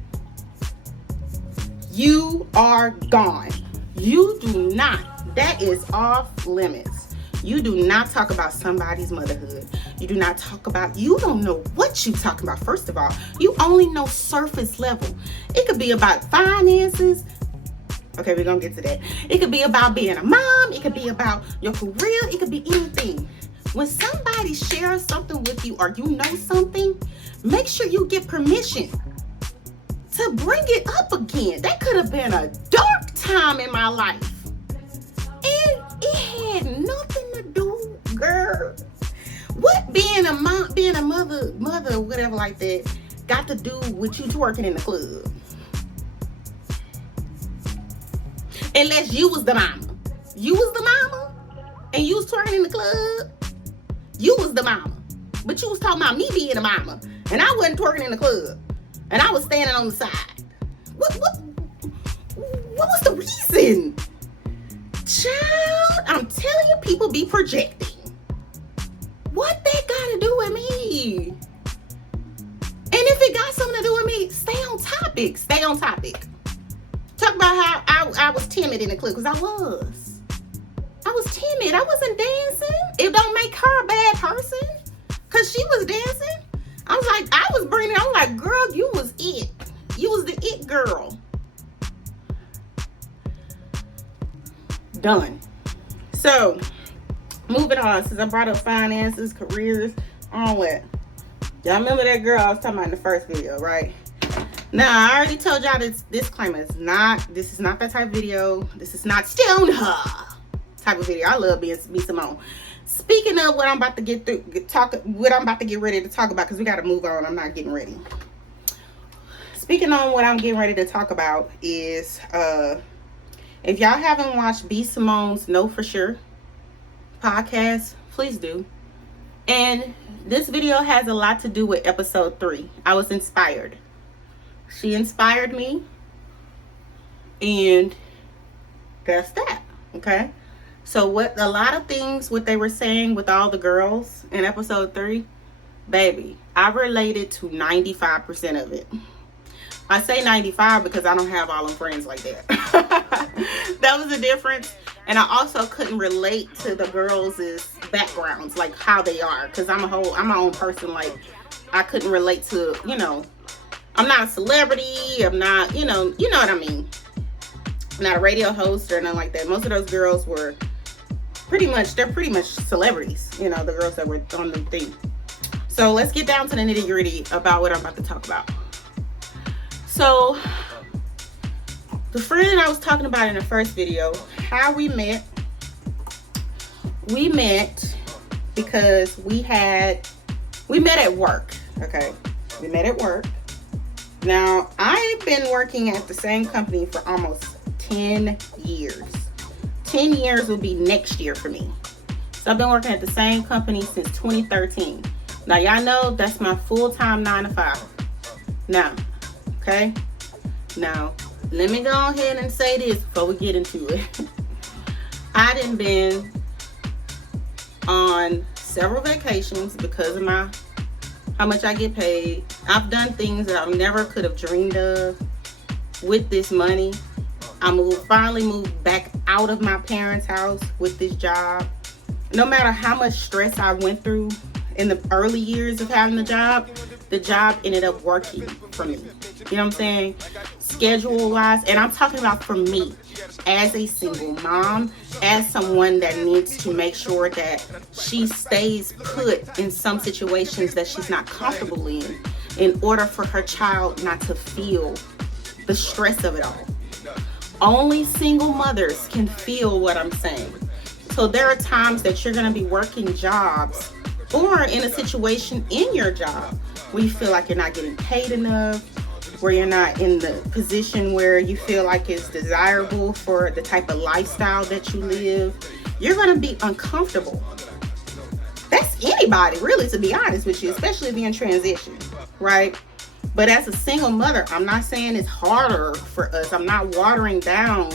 you are gone. You do not. That is off limits. You do not talk about somebody's motherhood. You do not talk about, you don't know what you talking about. First of all, you only know surface level. It could be about finances. Okay, we're gonna get to that. It could be about being a mom. It could be about your career. It could be anything. When somebody shares something with you or you know something, make sure you get permission to bring it up again. That could have been a dark time in my life. And it had nothing to do, girl. What being a mom, being a mother, whatever like that, got to do with you twerking in the club? Unless you was the mama. You was the mama and you was twerking in the club. You was the mama. But you was talking about me being a mama. And I wasn't twerking in the club. And I was standing on the side. What was the reason? Child, I'm telling you, people be projecting. What that got to do with me? And if it got something to do with me, stay on topic. Stay on topic. Talk about how I was timid in the club, because I was timid. I wasn't dancing. It don't make her a bad person because she was dancing. I was like, girl, you was it. You was the it girl. Done. So, moving on, since I brought up finances, careers, all that. Y'all remember that girl I was talking about in the first video, right? Now, I already told y'all this disclaimer. This is not that type of video. This is not stone her type of video. I love being Simone. Speaking of what I'm about to what I'm about to get ready to talk about, because we got to move on. I'm not getting ready. Speaking on what I'm getting ready to talk about is, if y'all haven't watched B. Simone's Know For Sure podcast, please do. And this video has a lot to do with episode 3. I was inspired. She inspired me. And that's that. Okay. So what they were saying with all the girls in episode 3, baby, I related to 95% of it. I say 95 because I don't have all them friends like that. That was the difference. And I also couldn't relate to the girls' backgrounds, like how they are, because I'm my own person. Like, I couldn't relate to, I'm not a celebrity. I'm not, you know what I mean. I'm not a radio host or nothing like that. Most of those girls were they're pretty much celebrities, the girls that were on the thing. So let's get down to the nitty gritty about what I'm about to talk about. So the friend I was talking about in the first video, how we met because we met at work. Okay, we met at work. Now, I've been working at the same company for almost 10 years. 10 years will be next year for me. So I've been working at the same company since 2013. Now, y'all know that's my full-time 9 to 5. Now, okay? Now, let me go ahead and say this before we get into it. I done been on several vacations because of how much I get paid. I've done things that I never could have dreamed of with this money. I finally moved back out of my parents' house with this job. No matter how much stress I went through in the early years of having the job ended up working for me. You know what I'm saying? Schedule wise, and I'm talking about for me as a single mom, as someone that needs to make sure that she stays put in some situations that she's not comfortable in order for her child not to feel the stress of it all. Only single mothers can feel what I'm saying. So there are times that you're going to be working jobs or in a situation in your job where you feel like you're not getting paid enough, where you're not in the position where you feel like it's desirable for the type of lifestyle that you live. You're going to be uncomfortable. That's anybody, really, to be honest with you, especially if you're in transition, right? But as a single mother, I'm not saying it's harder for us. I'm not watering down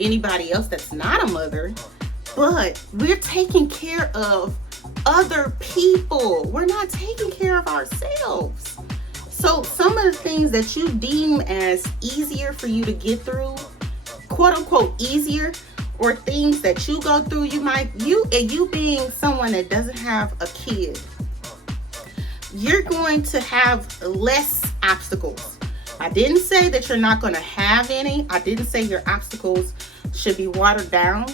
anybody else that's not a mother, but we're taking care of other people. We're not taking care of ourselves. So some of the things that you deem as easier for you to get through, quote unquote easier, or things that you go through, you being someone that doesn't have a kid, you're going to have less obstacles. I didn't say that you're not going to have any. I didn't say your obstacles should be watered down,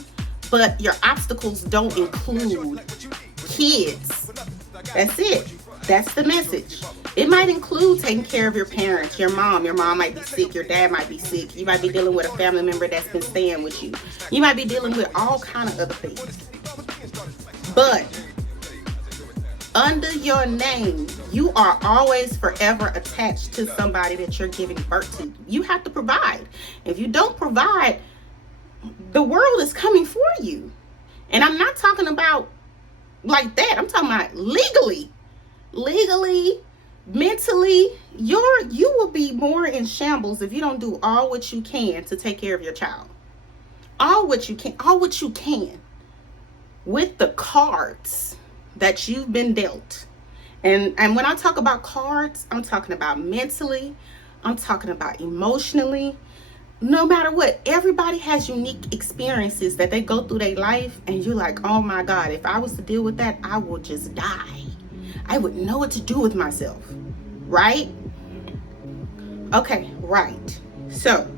but your obstacles don't include kids. That's it. That's the message. It might include taking care of your parents, your mom. Your mom might be sick. Your dad might be sick. You might be dealing with a family member that's been staying with you. You might be dealing with all kind of other things. But under your name, you are always forever attached to somebody that you're giving birth to. You have to provide. If you don't provide, the world is coming for you. And I'm not talking about like that. I'm talking about legally, mentally. You will be more in shambles if you don't do all what you can to take care of your child. All what you can with the cards that you've been dealt. And when I talk about cards, I'm talking about mentally, I'm talking about emotionally. No matter what, everybody has unique experiences that they go through their life, and you're like, oh my God, if I was to deal with that, I would just die. I wouldn't know what to do with myself, right? Okay, right. So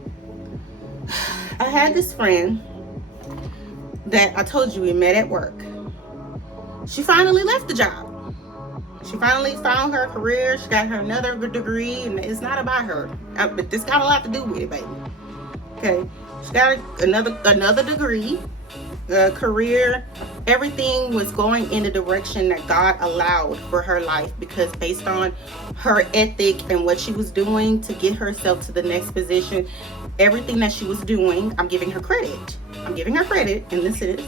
I had this friend that I told you we met at work. She finally left the job. She finally found her career. She got her another degree, and it's not about her, but this got a lot to do with it, baby. Okay, she got another degree, career. Everything was going in the direction that God allowed for her life, because based on her ethic and what she was doing to get herself to the next position, everything that she was doing, I'm giving her credit, and this is,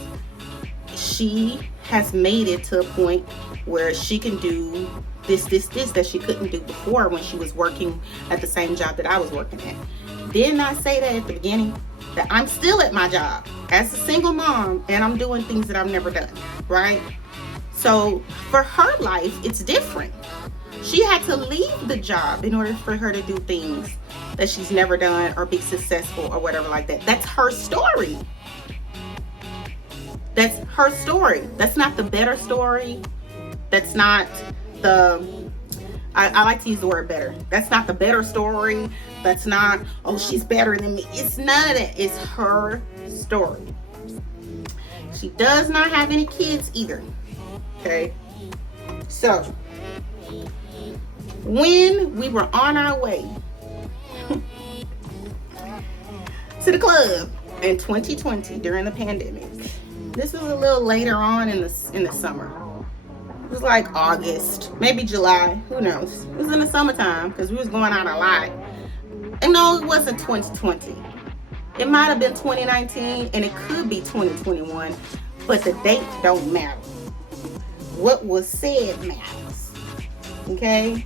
she has made it to a point where she can do this that she couldn't do before when she was working at the same job that I was working at. Didn't I say that at the beginning? That I'm still at my job as a single mom, and I'm doing things that I've never done, right? So for her life, it's different. She had to leave the job in order for her to do things that she's never done or be successful or whatever like that. That's her story. That's her story. That's not the better story. That's not the, I like to use the word better. That's not the better story. That's not, oh, she's better than me. It's none of that. It's her story. She does not have any kids either. Okay. So, when we were on our way to the club in 2020 during the pandemic, this was a little later on in the summer. It was like August, maybe July, who knows. It was in the summertime because we was going out a lot. And no, it wasn't 2020. It might have been 2019, and it could be 2021, but the date don't matter. What was said matters. Okay?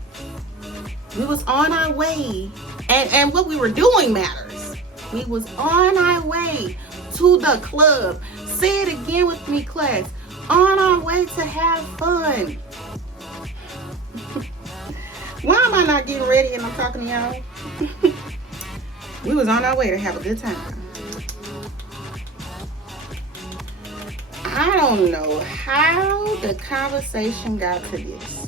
We was on our way, and what we were doing matters. We was on our way to the club. Say it again with me, class. on our way to have fun. Why am I not getting ready and I'm talking to y'all? We was on our way to have a good time. I don't know how the conversation got to this,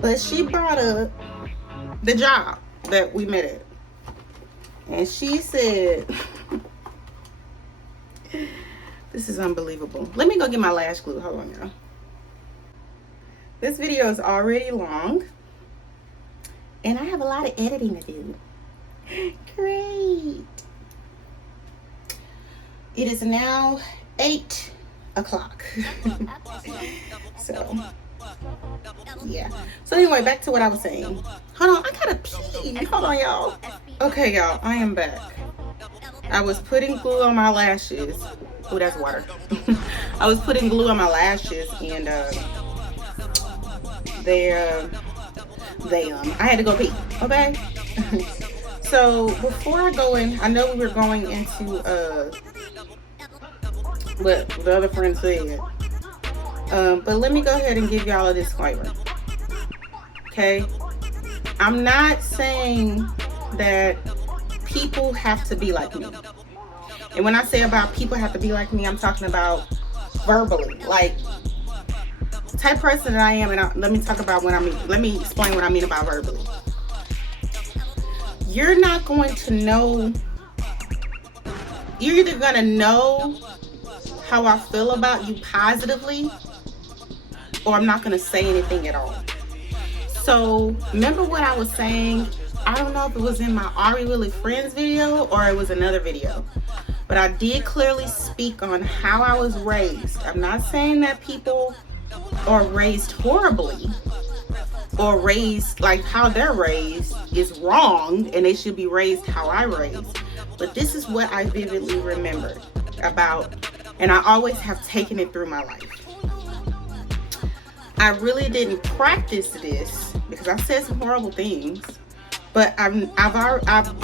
but she brought up the job that we met at. And she said, this is unbelievable. Let me go get my lash glue. Hold on, y'all. This video is already long, and I have a lot of editing to do. Great. It is now 8 o'clock. So, yeah. So anyway, back to what I was saying. Hold on, I gotta pee. Hold on, y'all. Okay, y'all, I am back. I was putting glue on my lashes. Oh, that's water. I was putting glue on my lashes, and I had to go pee. Okay. So before I go in, I know we were going into what the other friend said, but let me go ahead and give y'all a disclaimer. Okay, I'm not saying that people have to be like me. And when I say about people have to be like me, I'm talking about verbally, like the type of person that I am. And let me talk about what I mean. Let me explain what I mean about verbally. You're not going to know. You're either gonna know how I feel about you positively, or I'm not gonna say anything at all. So remember what I was saying? I don't know if it was in my Are We Really Friends video or it was another video, but I did clearly speak on how I was raised. I'm not saying that people are raised horribly or raised like how they're raised is wrong and they should be raised how I raised. But this is what I vividly remember about, and I always have taken it through my life. I really didn't practice this because I said some horrible things, but I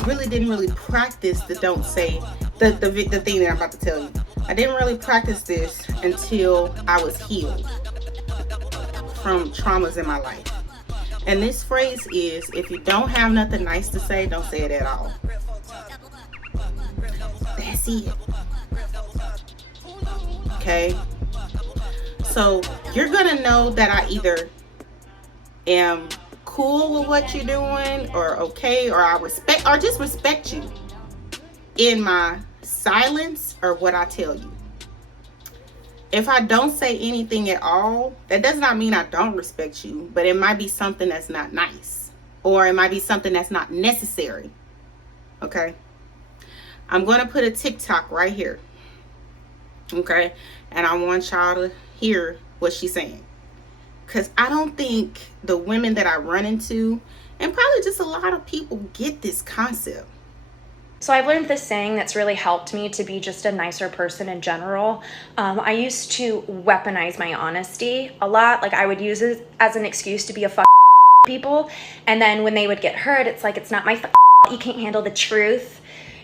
really didn't really practice the don't say the thing that I'm about to tell you. I didn't really practice this until I was healed from traumas in my life. And this phrase is, if you don't have nothing nice to say, don't say it at all. That's it. Okay? So you're gonna know that I either am cool with what you're doing or okay, or I respect or just respect you in my silence or what I tell you. If I don't say anything at all, that does not mean I don't respect you, but it might be something that's not nice, or it might be something that's not necessary. Okay? I'm going to put a TikTok right here. Okay? And I want y'all to hear what she's saying. Because I don't think the women that I run into, and probably just a lot of people, get this concept. So I've learned this saying that's really helped me to be just a nicer person in general. I used to weaponize my honesty a lot. Like I would use it as an excuse to be a people. And then when they would get hurt, it's like, it's not my you can't handle the truth.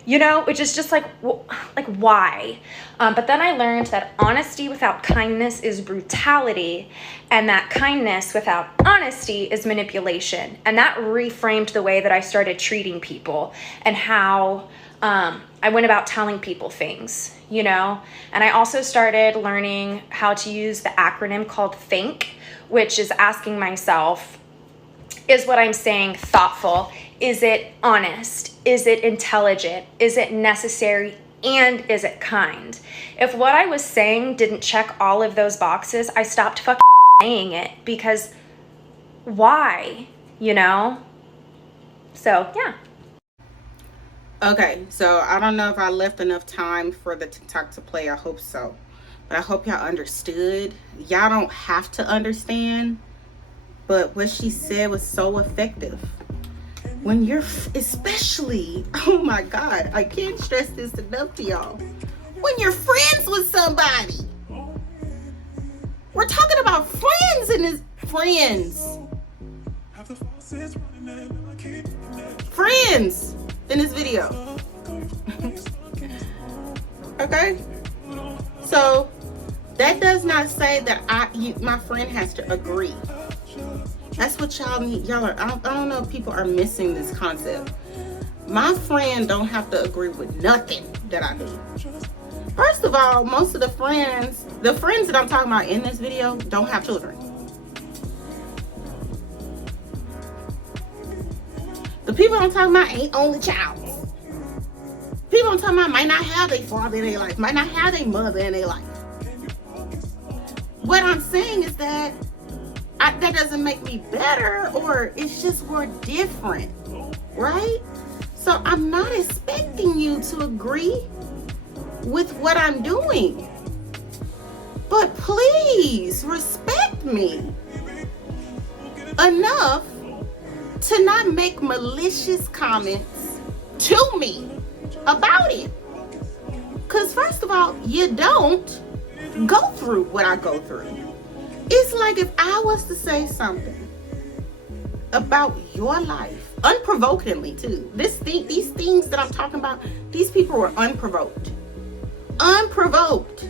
You know, which is just like why? But then I learned that honesty without kindness is brutality, and that kindness without honesty is manipulation. And that reframed the way that I started treating people and how I went about telling people things, you know? And I also started learning how to use the acronym called THINK, which is asking myself, is what I'm saying thoughtful? Is it honest? Is it intelligent? Is it necessary? And is it kind? If what I was saying didn't check all of those boxes, I stopped saying it, because why? You know? So, yeah. Okay, so I don't know if I left enough time for the TikTok to play. I hope so. But I hope y'all understood. Y'all don't have to understand, but what she said was so effective. When you're, especially, oh my God, I can't stress this enough to y'all. When you're friends with somebody. We're talking about friends in this, friends in this video. Okay? So that does not say that my friend has to agree. That's what y'all need. Y'all are, I don't know if people are missing this concept. My friend don't have to agree with nothing that I do. First of all, most of the friends that I'm talking about in this video don't have children. The people I'm talking about ain't only child. People I'm talking about might not have their father in their life, might not have their mother in their life. What I'm saying is that that doesn't make me better, or it's just we're different, right? So I'm not expecting you to agree with what I'm doing. But please respect me enough to not make malicious comments to me about it. Because first of all, you don't go through what I go through. It's like if I was to say something about your life, unprovokedly too. These things that I'm talking about, these people were unprovoked. Unprovoked.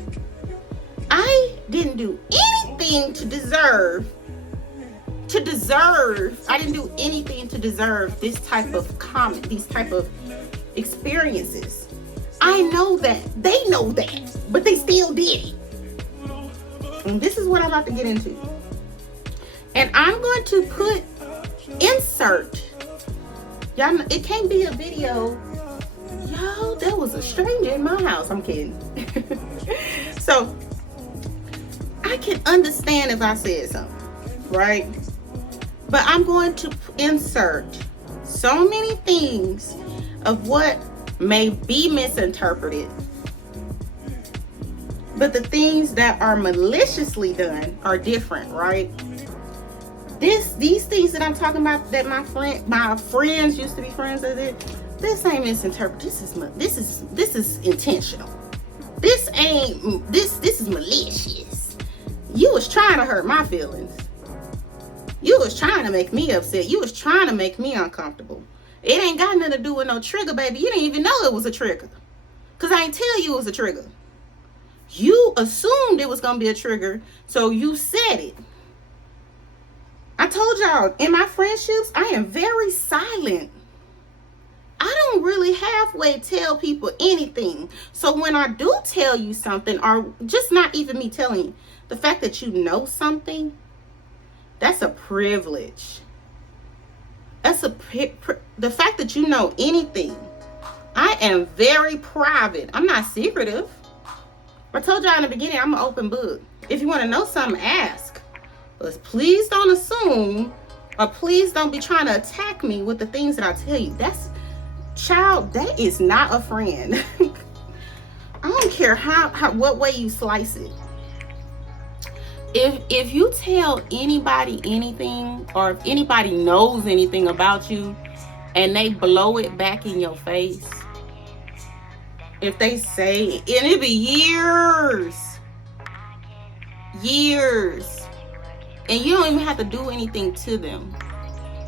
I didn't do anything to deserve, I didn't do anything to deserve this type of comment, these type of experiences. I know that. They know that. But they still did it. And this is what I'm about to get into. And I'm going to insert. Y'all, it can't be a video. Yo, there was a stranger in my house. I'm kidding. So, I can understand if I said something, right? But I'm going to insert so many things of what may be misinterpreted. But the things that are maliciously done are different, right? These things that I'm talking about that my friends used to be friends with it, this ain't misinterpreted. This is intentional. This is malicious. You was trying to hurt my feelings. You was trying to make me upset. You was trying to make me uncomfortable. It ain't got nothing to do with no trigger, baby. You didn't even know it was a trigger. Because I ain't tell you it was a trigger. You assumed it was going to be a trigger, so you said it. I told y'all, in my friendships, I am very silent. I don't really halfway tell people anything. So when I do tell you something, or just not even me telling you, the fact that you know something, that's a privilege. That's the fact that you know anything. I am very private. I'm not secretive. I told y'all in the beginning, I'm an open book. If you want to know something, ask. But please don't assume, or please don't be trying to attack me with the things that I tell you. That is not a friend. I don't care what way you slice it. If you tell anybody anything, or if anybody knows anything about you and they blow it back in your face, if they say, and it be years, and you don't even have to do anything to them.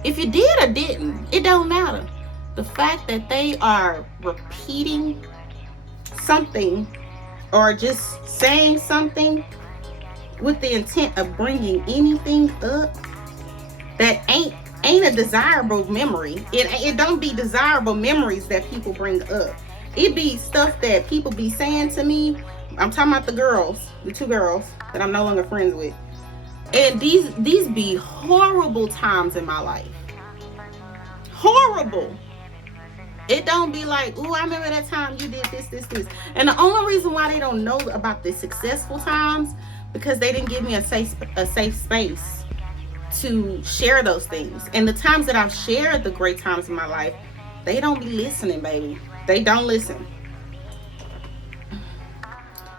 If you did or didn't, it don't matter. The fact that they are repeating something or just saying something with the intent of bringing anything up that ain't a desirable memory. It don't be desirable memories that people bring up. It be stuff that people be saying to me. I'm talking about the two girls that I'm no longer friends with. And these be horrible times in my life. Horrible. It don't be like, ooh, I remember that time you did this. And the only reason why they don't know about the successful times, because they didn't give me a safe space to share those things. And the times that I've shared the great times in my life, they don't be listening, baby. They don't listen.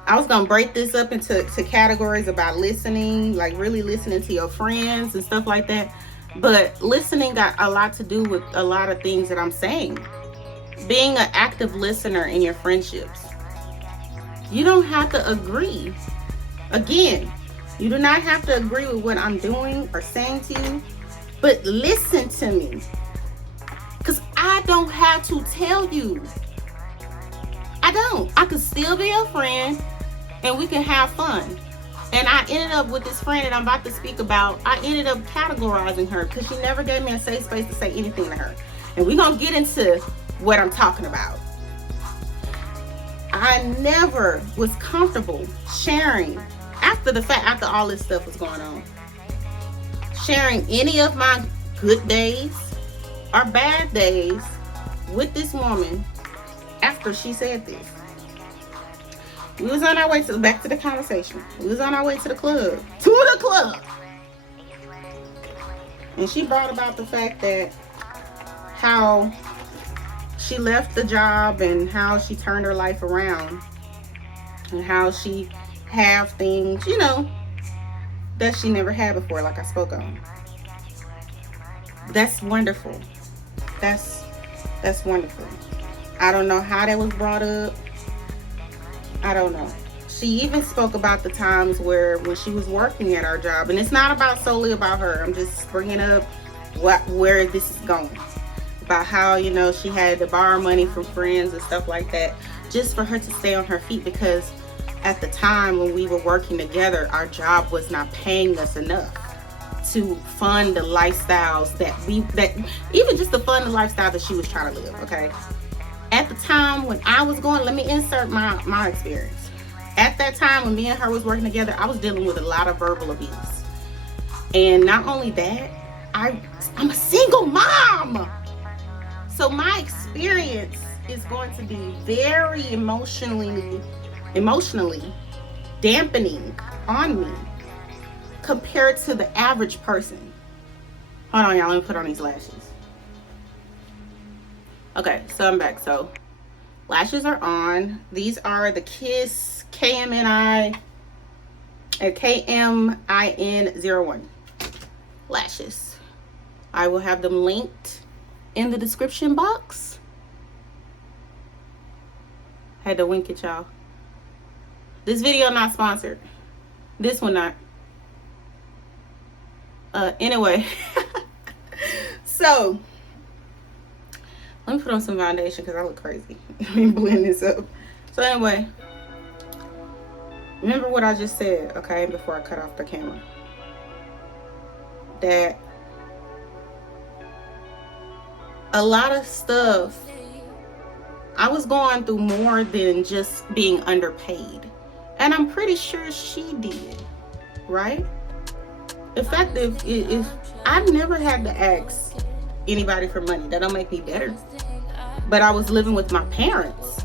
I was gonna break this up into categories about listening, like really listening to your friends and stuff like that. But listening got a lot to do with a lot of things that I'm saying. Being an active listener in your friendships. You don't have to agree. Again, you do not have to agree with what I'm doing or saying to you, but listen to me. Because I don't have to tell you. I don't. I could still be your friend and we can have fun. And I ended up with this friend that I'm about to speak about. I ended up categorizing her because she never gave me a safe space to say anything to her. And we're going to get into what I'm talking about. I never was comfortable sharing, after all this stuff was going on, sharing any of my good days or bad days with this woman after she said this. We was on our way back to the conversation. We was on our way to the club. And she brought about the fact that how she left the job and how she turned her life around and how she have things, you know, that she never had before, like I spoke on. That's wonderful. That's wonderful. I don't know how that was brought up. I don't know. She even spoke about the times when she was working at our job, and it's not solely about her. I'm just bringing up where this is going. About how, you know, she had to borrow money from friends and stuff like that just for her to stay on her feet, because at the time when we were working together, our job was not paying us enough to fund the lifestyles that even just to fund the lifestyle that she was trying to live. Okay, at the time when I was going, let me insert my experience. At that time when me and her was working together, I was dealing with a lot of verbal abuse. And not only that, I'm a single mom. So my experience is going to be very emotionally dampening on me compared to the average person. Hold on, y'all. Let me put on these lashes. Okay, so I'm back. So lashes are on. These are the Kiss KMIN 01 lashes. I will have them linked in the description box. Had to wink at y'all. This video not sponsored. This one not. Anyway. So let me put on some foundation because I look crazy. Let me blend this up. So anyway, remember what I just said, okay, before I cut off the camera. That a lot of stuff, I was going through more than just being underpaid. And I'm pretty sure she did, right? Effective, if I've never had to ask anybody for money. That don't make me better. But I was living with my parents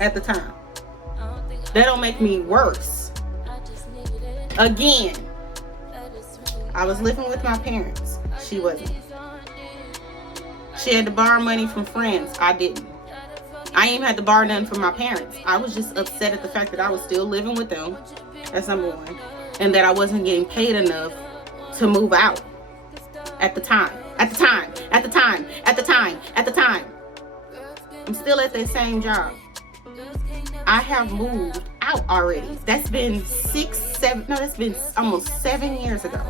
at the time. That don't make me worse. Again, I was living with my parents. She wasn't. She had to borrow money from friends. I didn't. I ain't even had to borrow nothing from my parents. I was just upset at the fact that I was still living with them. That's number one. And that I wasn't getting paid enough to move out at the time. I'm still at that same job. I have moved out already. That's been that's been almost 7 years ago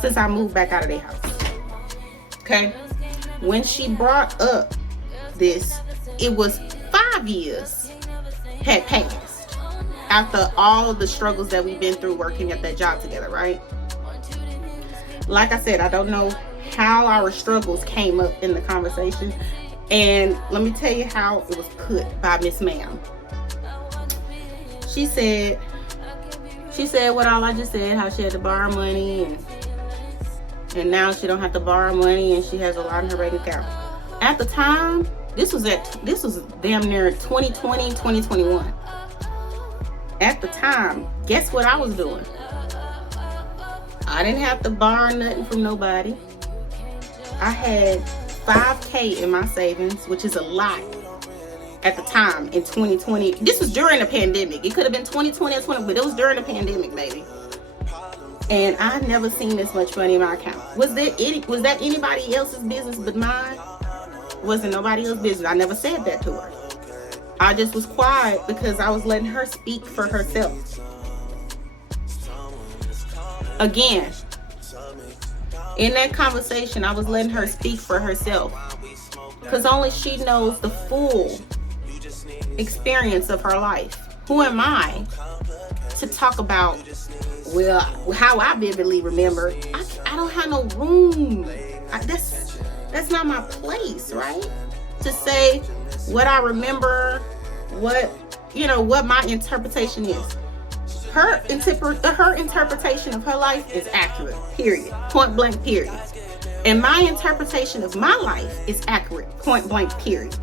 since I moved back out of their house. Okay? When she brought up this, it was 5 years had passed after all the struggles that we've been through working at that job together, right? Like I said, I don't know how our struggles came up in the conversation. And let me tell you how it was put by Miss Ma'am. She said what all I just said, how she had to borrow money and now she don't have to borrow money and she has a lot in her bank account. At the time, this was damn near 2020, 2021. At the time, guess what I was doing? I didn't have to borrow nothing from nobody. I had $5K in my savings, which is a lot at the time in 2020. This was during the pandemic. It could have been 2020 or 20, but it was during the pandemic, baby. And I never seen this much money in my account. Was that anybody else's business but mine? Wasn't nobody else's business. I never said that to her. I just was quiet because I was letting her speak for herself. Again, in that conversation, I was letting her speak for herself because only she knows the full experience of her life. Who am I to talk about, well, how I vividly remember, I don't have no room. That's not my place, right? To say what I remember, what my interpretation is. Her interpretation of her life is accurate, period. Point blank, period. And my interpretation of my life is accurate, point blank, period.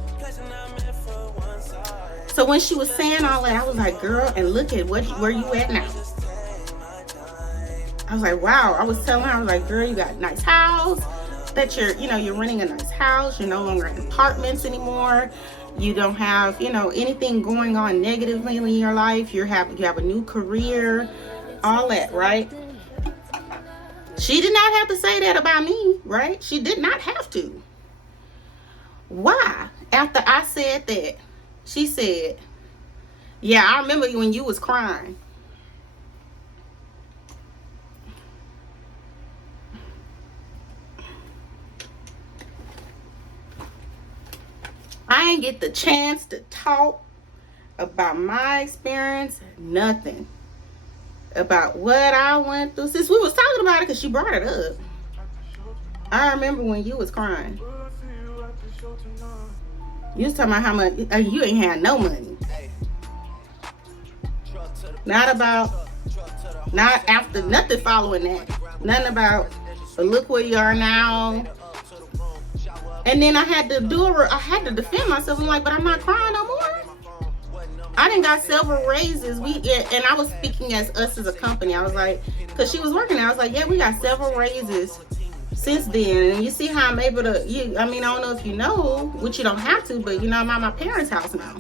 So when she was saying all that, I was like, girl, and look at where you at now. I was like, wow. I was telling her, I was like, girl, you got a nice house, that you're renting a nice house. You're no longer in apartments anymore. You don't have, anything going on negatively in your life. You have a new career, all that, right? She did not have to say that about me, right? She did not have to. Why? After I said that, she said, yeah, I remember when you was crying. I ain't get the chance to talk about my experience, nothing. About what I went through. Since we was talking about it, because she brought it up. I remember when you was crying. You was talking about how much, you ain't had no money. Not after, nothing following that. Nothing about, but look where you are now. And then I had to defend myself. I'm like, but I'm not crying no more. I done got several raises. And I was speaking as us as a company. I was like, because she was working there. I was like, yeah, we got several raises since then. And you see how I'm able to, I don't know if you know, which you don't have to, but I'm at my parents' house now.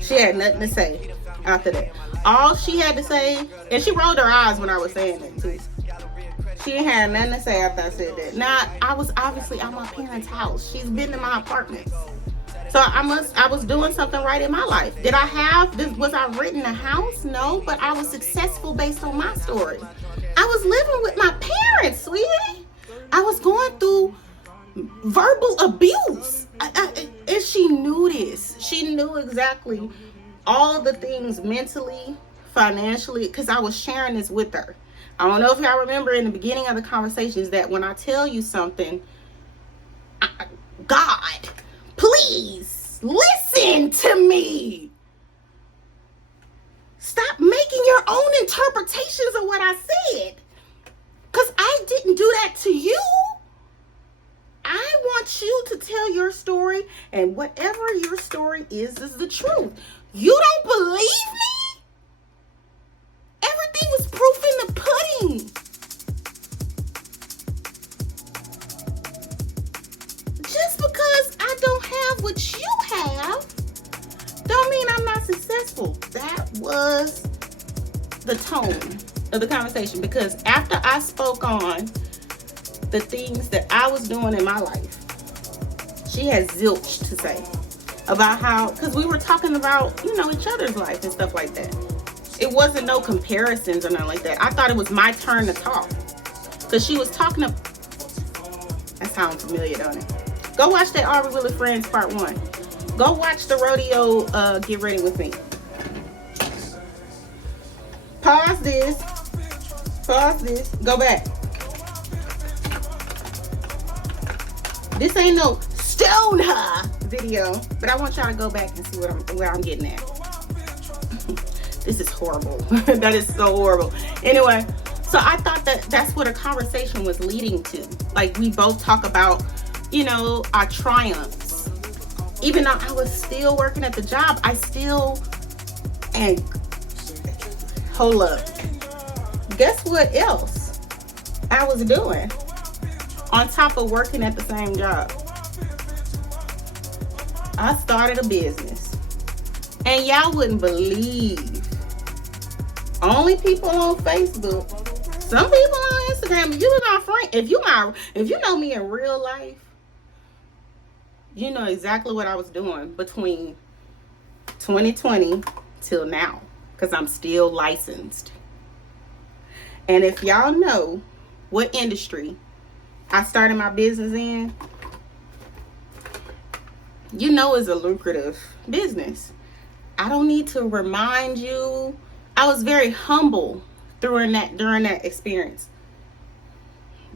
She had nothing to say after that. All she had to say, and she rolled her eyes when I was saying it too. She ain't had nothing to say after I said that. Now, I was obviously at my parents' house. She's been in my apartment. So I was doing something right in my life. Was I renting a house? No, but I was successful based on my story. I was living with my parents, sweetie. I was going through verbal abuse. And she knew this. She knew exactly all the things mentally, financially, because I was sharing this with her. I don't know if y'all remember in the beginning of the conversations that when I tell you something, God, please listen to me. Stop making your own interpretations of what I said. Because I didn't do that to you. I want you to tell your story, and whatever your story is the truth. You don't believe me? Everything was proof in the pudding. Just because I don't have what you have, don't mean I'm not successful. That was the tone of the conversation, because after I spoke on the things that I was doing in my life, she had zilch to say about how, because we were talking about, each other's life and stuff like that. It wasn't no comparisons or nothing like that. I thought it was my turn to talk, because she was talking to, that sounds familiar, don't it? Go watch that Are We Really Friends Part 1. Go watch the rodeo, Get Ready With Me. Pause this. Go back. This ain't no stone her video, but I want y'all to go back and see where I'm getting at. This is horrible. That is so horrible. Anyway, so I thought that's what a conversation was leading to. Like, we both talk about, our triumphs. Even though I was still working at the job, and hold up. Guess what else I was doing on top of working at the same job? I started a business. And y'all wouldn't believe. Only people on Facebook, some people on Instagram, if you were my friend, if you know me in real life, you know exactly what I was doing between 2020 till now, because I'm still licensed. And if y'all know what industry I started my business in, it's a lucrative business. I don't need to remind you. I was very humble during that experience.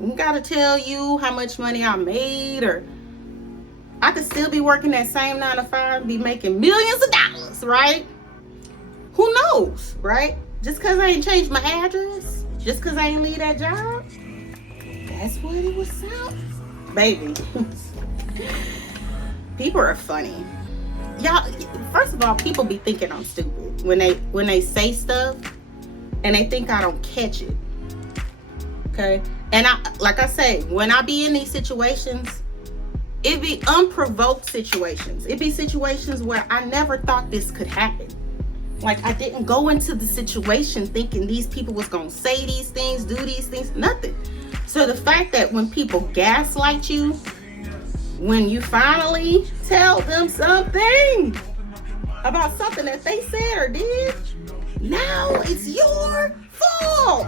I gotta tell you how much money I made, or I could still be working that same 9 to 5 and be making millions of dollars, right? Who knows, right? Just because I ain't changed my address, just because I ain't leave that job, that's what it was out. Baby, people are funny. Y'all, first of all, people be thinking I'm stupid when they say stuff and they think I don't catch it. Okay? And like I say, when I be in these situations, it be unprovoked situations. It be situations where I never thought this could happen. Like, I didn't go into the situation thinking these people was gonna say these things, do these things, nothing. So the fact that when people gaslight you, when you finally tell them something about something that they said or did, now it's your fault.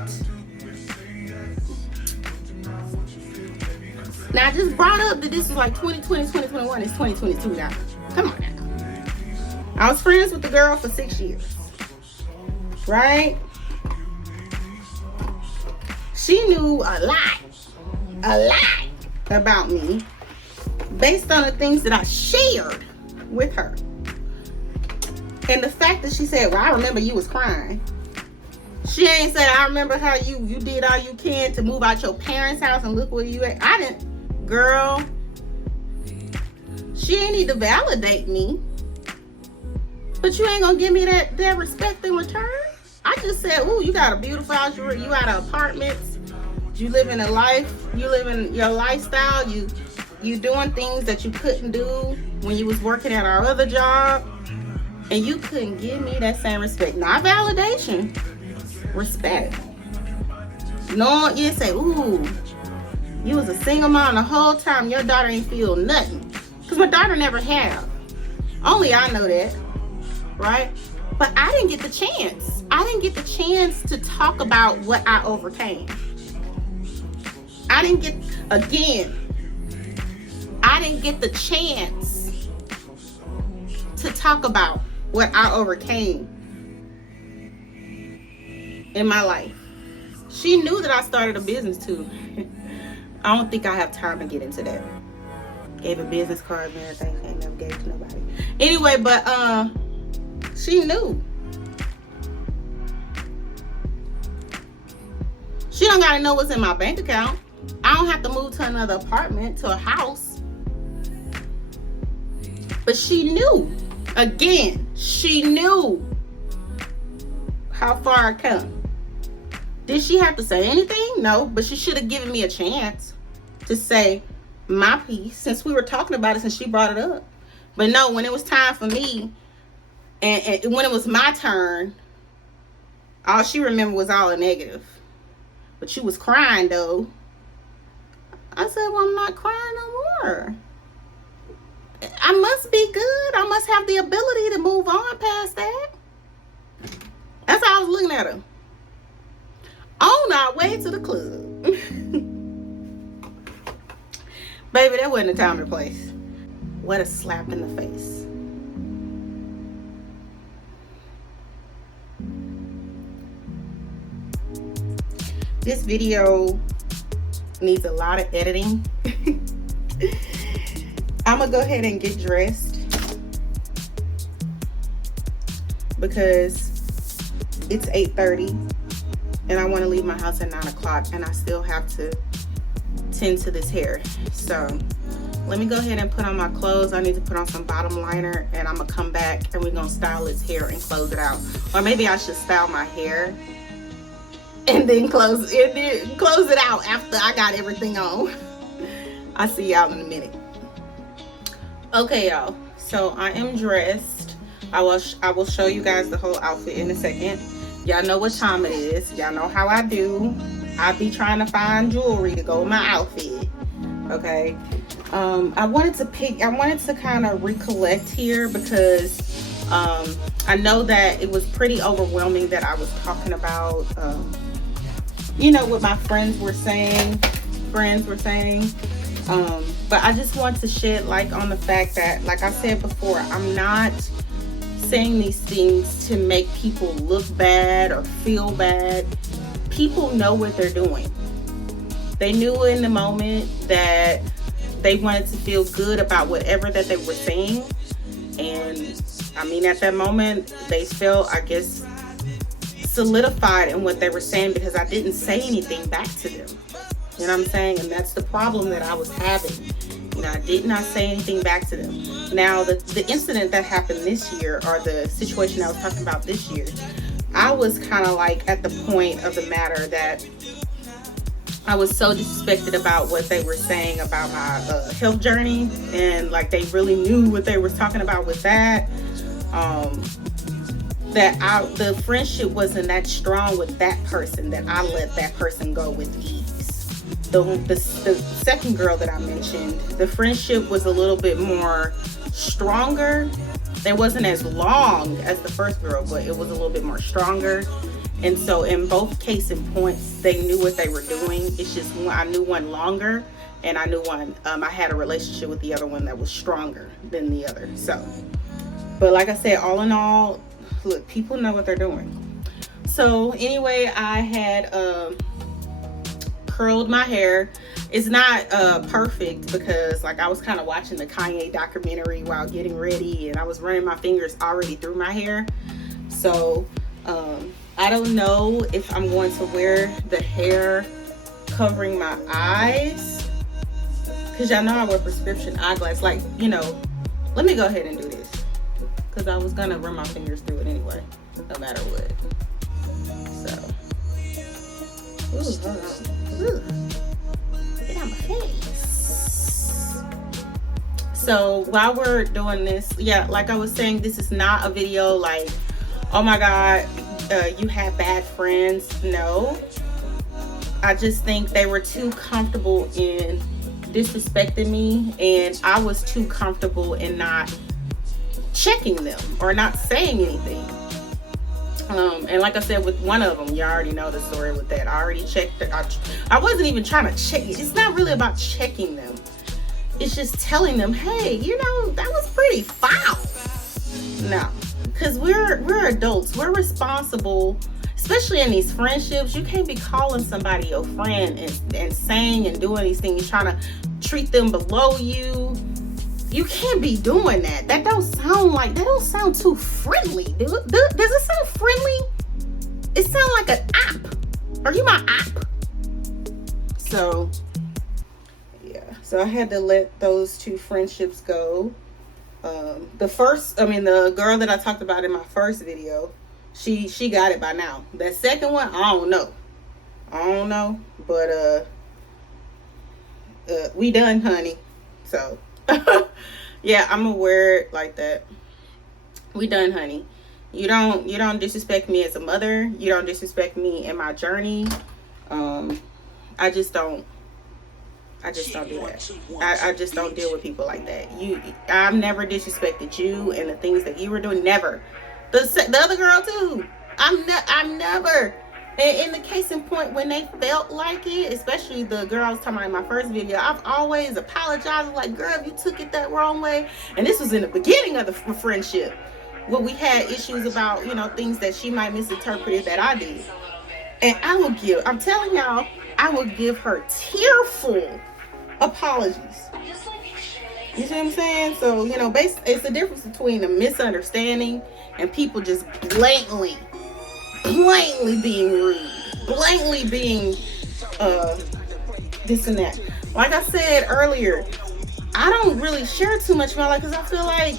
Now, I just brought up that this was like 2020, 2021. It's 2022 now. Come on now. I was friends with the girl for 6 years. Right? She knew a lot about me based on the things that I shared with her. And the fact that she said, well, I remember you was crying. She ain't said, I remember how you did all you can to move out your parents' house and look where you at. I didn't. Girl, she ain't need to validate me. But you ain't gonna give me that respect in return. I just said, ooh, you got a beautiful house. You out of apartments. You live in a life. You live in your lifestyle. You doing things that you couldn't do when you was working at our other job. And you couldn't give me that same respect. Not validation. Respect. No, you say, ooh, you was a single mom the whole time. Your daughter ain't feel nothing. Because my daughter never have. Only I know that. Right? But I didn't get the chance. I didn't get the chance to talk about what I overcame. I didn't get the chance to talk about what I overcame in my life. She knew that I started a business too. I don't think I have time to get into that. Gave a business card and everything. I ain't never gave it to nobody. Anyway, but she knew. She don't gotta know what's in my bank account. I don't have to move to another apartment, to a house. But she knew. Again, she knew how far I come. Did she have to say anything? No, but she should have given me a chance to say my piece, since we were talking about it, since she brought it up. But no, when it was time for me, and when it was my turn, all she remembered was all the negative. But she was crying though. I said, well, I'm not crying no more. I must be good. I must have the ability to move on past that. That's how I was looking at her. On our way to the club. Baby, that wasn't the time or place. What a slap in the face. This video needs a lot of editing. I'm gonna go ahead and get dressed because it's 8:30 and I want to leave my house at 9 o'clock and I still have to tend to this hair. So let me go ahead and put on my clothes. I need to put on some bottom liner and I'm gonna come back and we're gonna style this hair and close it out. Or maybe I should style my hair and then close it out after I got everything on. I'll see y'all in a minute. Okay, y'all, so I am dressed. I will show you guys the whole outfit in a second. Y'all know what time it is. Y'all know how I do. I be trying to find jewelry to go with my outfit. Okay. I wanted to kind of recollect here because I know that it was pretty overwhelming that I was talking about what my friends were saying. But I just want to shed light on the fact that, like I said before, I'm not saying these things to make people look bad or feel bad. People know what they're doing. They knew in the moment that they wanted to feel good about whatever that they were saying. And I mean, at that moment, they felt, I guess, solidified in what they were saying because I didn't say anything back to them. You know what I'm saying? And that's the problem that I was having. You know, I did not say anything back to them. Now, the incident that happened this year, or the situation I was talking about this year, I was kind of like at the point of the matter that I was so disrespected about what they were saying about my health journey, and like they really knew what they were talking about with that. The friendship wasn't that strong with that person that I let that person go with ease. The second girl that I mentioned, the friendship was a little bit more stronger. It wasn't as long as the first girl, but it was a little bit more stronger. And so in both case in points, they knew what they were doing. It's just I knew one longer, and I knew one, I had a relationship with the other one that was stronger than the other. So, but like I said, all in all, look, people know what they're doing. So anyway, I had curled my hair. It's not perfect because like I was kind of watching the Kanye documentary while getting ready, and I was running my fingers already through my hair. So I don't know if I'm going to wear the hair covering my eyes, because y'all know I wear prescription eyeglasses. Like, you know, let me go ahead and do this, because I was gonna run my fingers through it anyway, no matter what. So, ooh, hold on. Ooh. Get out my face. So while we're doing this, yeah, like I was saying, this is not a video like, oh my God, you have bad friends. No, I just think they were too comfortable in disrespecting me, and I was too comfortable in not checking them or not saying anything. And like I said, with one of them, you already know the story with that. I already checked it. I wasn't even trying to check it. It's not really about checking them. It's just telling them, hey, you know, that was pretty foul. No, because we're adults. We're responsible, especially in these friendships. You can't be calling somebody your friend and saying and doing these things, trying to treat them below you. You can't be doing that. That don't sound too friendly. Does it sound friendly? It sounds like an app. Are you my app? So yeah. So I had to let those two friendships go. The girl that I talked about in my first video, she got it by now. That second one, I don't know. But we done, honey. So yeah, I'm gonna wear it like that. We done, honey. You don't disrespect me as a mother. You don't disrespect me in my journey. I just don't do that. I just don't deal with people like that. I've never disrespected you and the things that you were doing. Never. The other girl too. I'm never. And in the case in point, when they felt like it, especially the girl I was talking about in my first video, I've always apologized. Like, girl, you took it that wrong way. And this was in the beginning of the friendship, where we had issues about, you know, things that she might misinterpret that I did. And I'm telling y'all, I will give her tearful apologies. You see what I'm saying? So, you know, it's the difference between a misunderstanding and people just blatantly being rude, blatantly being this and that. Like I said earlier, I don't really share too much of my life because I feel like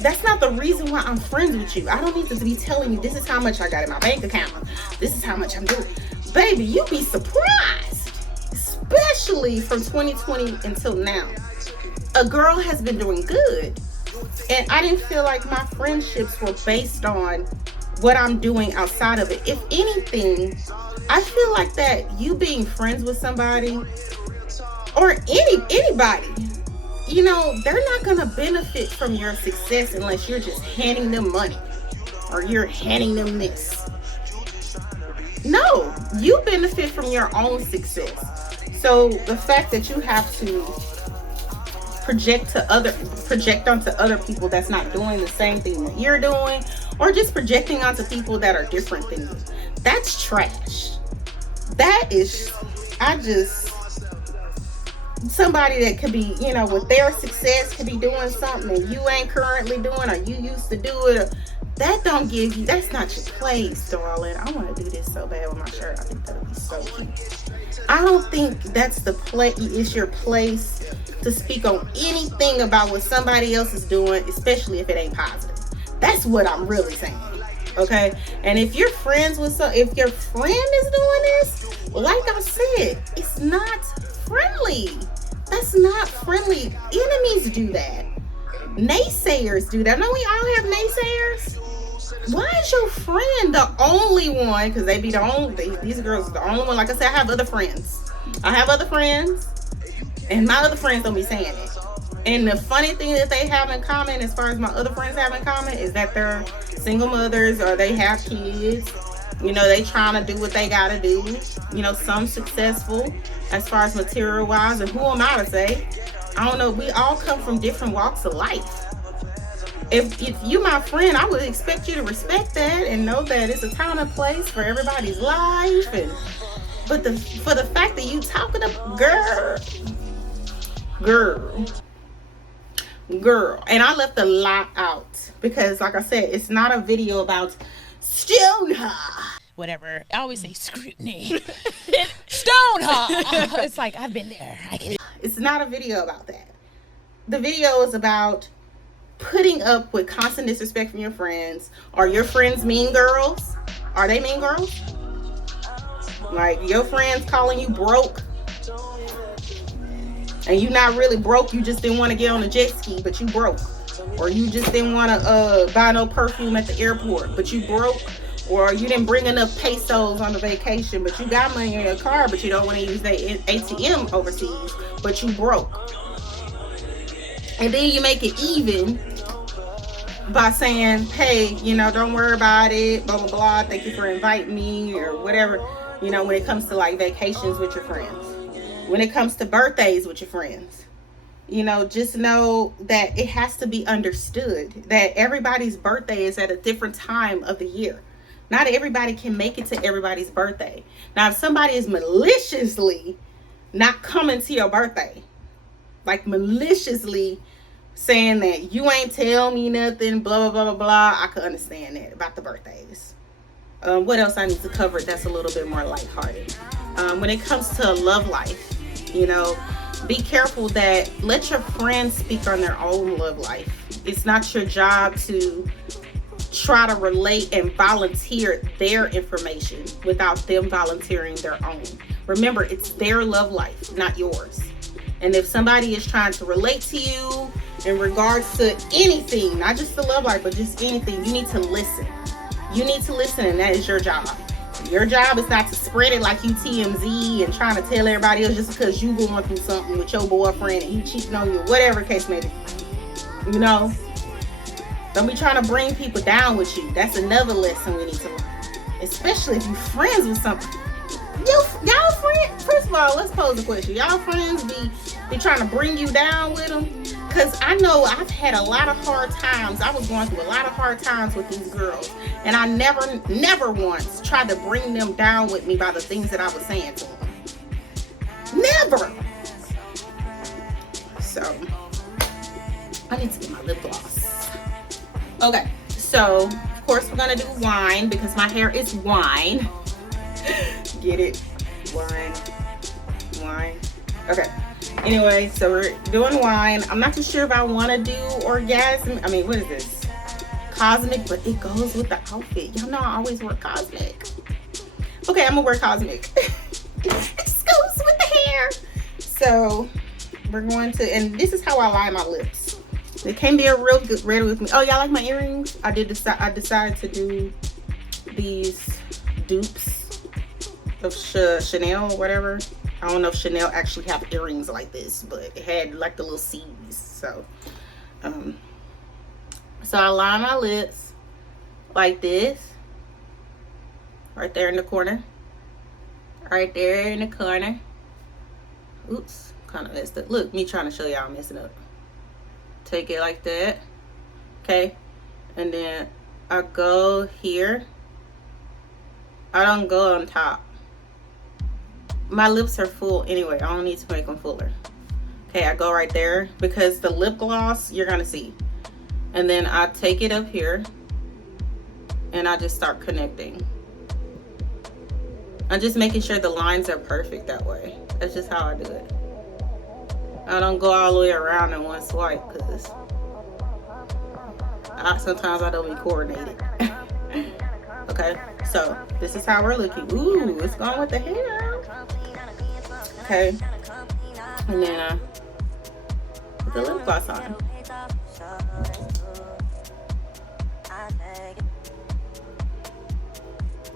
that's not the reason why I'm friends with you. I don't need to be telling you this is how much I got in my bank account, this is how much I'm doing. Baby, you'd be surprised, especially from 2020 until now. A girl has been doing good, and I didn't feel like my friendships were based on what I'm doing outside of it. If anything, I feel like that you being friends with somebody or anybody, you know, they're not gonna benefit from your success unless you're just handing them money or you're handing them this. No, you benefit from your own success. So the fact that you have to project onto other people that's not doing the same thing that you're doing, or just projecting onto people that are different than you. That's trash. That is, somebody that could be, with their success could be doing something and you ain't currently doing, or you used to do it, or, that don't give you, that's not your place, darling. I want to do this so bad with my shirt. I think that'll be so cute. I don't think that's the place. It's your place to speak on anything about what somebody else is doing, especially if it ain't positive. That's what I'm really saying. Okay? And if you're friends with if your friend is doing this, like I said, it's not friendly. That's not friendly. Enemies do that. Naysayers do that. No, we all have naysayers. Why is your friend the only one? Because they be the only, these girls are the only one. Like I said, I have other friends. And my other friends don't be saying it. And the funny thing that they have in common, as far as my other friends have in common, is that they're single mothers or they have kids. They trying to do what they gotta do. Some successful as far as material wise. And who am I to say? I don't know. We all come from different walks of life. If you my friend, I would expect you to respect that and know that it's a time and place for everybody's life. But for the fact that you talking to girl, and I left a lot out because, like I said, it's not a video about stone her. Whatever. I always say scrutiny. Stone her. It's like, I've been there. I get it. It's not a video about that. The video is about putting up with constant disrespect from your friends. Are your friends mean girls? Are they mean girls? Like, your friends calling you broke, and you not really broke, you just didn't want to get on a jet ski, but you broke. Or you just didn't want to buy no perfume at the airport, but you broke. Or you didn't bring enough pesos on the vacation, but you got money in your car, but you don't want to use the ATM overseas, but you broke. And then you make it even by saying, hey, don't worry about it, blah, blah, blah. Thank you for inviting me, or whatever. When it comes to like vacations with your friends, when it comes to birthdays with your friends, just know that it has to be understood that everybody's birthday is at a different time of the year. Not everybody can make it to everybody's birthday. Now, if somebody is maliciously not coming to your birthday, like maliciously saying that you ain't tell me nothing, blah, blah, blah, blah, blah, I could understand that about the birthdays. What else I need to cover that's a little bit more lighthearted? When it comes to love life, be careful that let your friends speak on their own love life. It's not your job to try to relate and volunteer their information without them volunteering their own. Remember, it's their love life, not yours. And if somebody is trying to relate to you in regards to anything, not just the love life, but just anything, you need to listen. You need to listen, and that is your job. Your job is not to spread it like you TMZ and trying to tell everybody else just because you going through something with your boyfriend and he cheating on you, whatever case may be. Don't be trying to bring people down with you. That's another lesson we need to learn. Especially if you're friends with something. Y'all friends, first of all, let's pose a question. Y'all friends be trying to bring you down with them? Because I know I've had a lot of hard times. I was going through a lot of hard times with these girls. And I never once tried to bring them down with me by the things that I was saying to them. Never. So, I need to get my lip gloss. Okay, so, of course, we're going to do wine because my hair is wine. Get it? Wine. Okay. Anyway, so we're doing wine. I'm not too sure if I want to do orgasm. I mean, what is this? Cosmic, but it goes with the outfit. Y'all know I always wear cosmic. Okay, I'm gonna wear cosmic. It just goes with the hair. So we're going to, and this is how I line my lips. They can't be a real good red with me. Oh, y'all like my earrings? I decided to do these dupes of Chanel or whatever. I don't know if Chanel actually have earrings like this, but it had like the little C's. So I line my lips like this. Right there in the corner. Right there in the corner. Oops, kind of messed up. Look, me trying to show y'all messing up. take it like that, okay, and then I go here. I don't go on top. My lips are full anyway. I don't need to make them fuller. Okay, I go right there because the lip gloss you're gonna see, and then I take it up here and I just start connecting. I'm just making sure the lines are perfect that way. That's just how I do it. I don't go all the way around in one swipe because sometimes I don't be coordinated. Okay, so this is how we're looking. Ooh, it's going with the hair. Okay, and then I put the lip gloss on.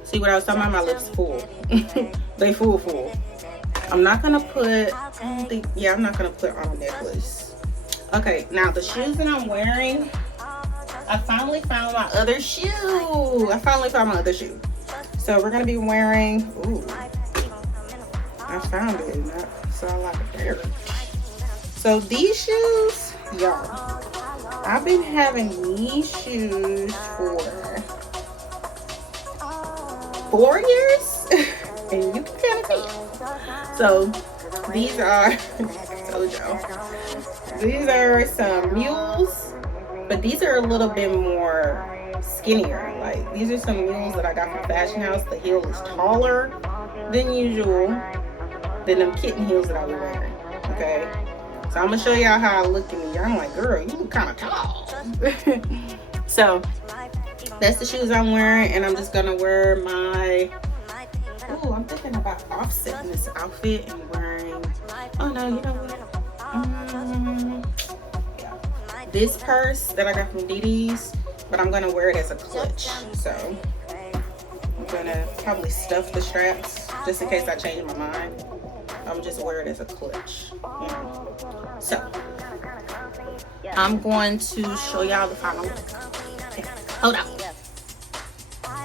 See what I was talking about? My lips full. They full. I'm not gonna put, I'm not gonna put on a necklace. Okay, now the shoes that I'm wearing, I finally found my other shoe. So we're gonna be wearing, ooh, I found it, not so I like a pair. So these shoes, y'all, I've been having these shoes for 4 years, and you can kind of tell. So these are, I told y'all, these are some mules, but these are a little bit more skinnier. Like these are some mules that I got from Fashion House. The heel is taller than usual than them kitten heels that I was wearing. Okay, so I'm gonna show y'all how I look in these. I'm like, girl, you look kind of tall. So that's the shoes I'm wearing, and I'm just gonna wear my, oh, I'm thinking about offsetting this outfit and wearing, oh no, you know what, yeah, this purse that I got from DD's, but I'm gonna wear it as a clutch. So I'm gonna probably stuff the straps just in case I change my mind. I'm just wear it as a clutch, you know. So I'm going to show y'all the final look. Okay, hold on.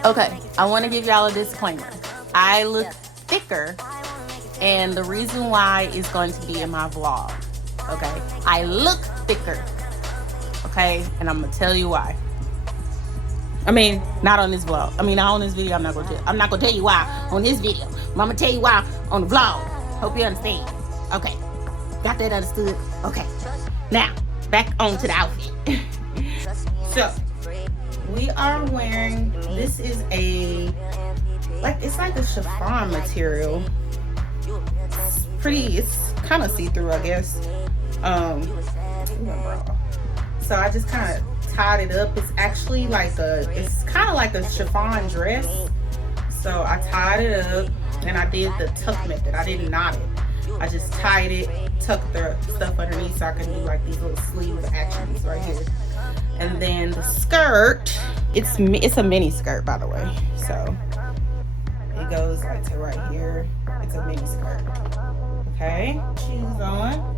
Okay, I want to give y'all a disclaimer. I look thicker, and the reason why is going to be in my vlog. Okay, I look thicker. Okay, and I'm gonna tell you why. I mean, not on this vlog. I mean, not on this video. I'm not gonna tell you why on this video. I'm gonna tell you why on the vlog. Hope you understand. Okay, got that understood? Okay, now back on to the outfit. So we are wearing, this is a, like, it's like a chiffon material. It's pretty, it's kind of see-through, I guess. So I just kind of tied it up. It's actually like it's kind of like a chiffon dress. So I tied it up and I did the tuck method. I didn't knot it. I just tied it, tucked the stuff underneath so I can do like these little sleeve actions right here. And then the skirt, it's a mini skirt, by the way. So it goes like to right here. It's a mini skirt. Okay, shoes on.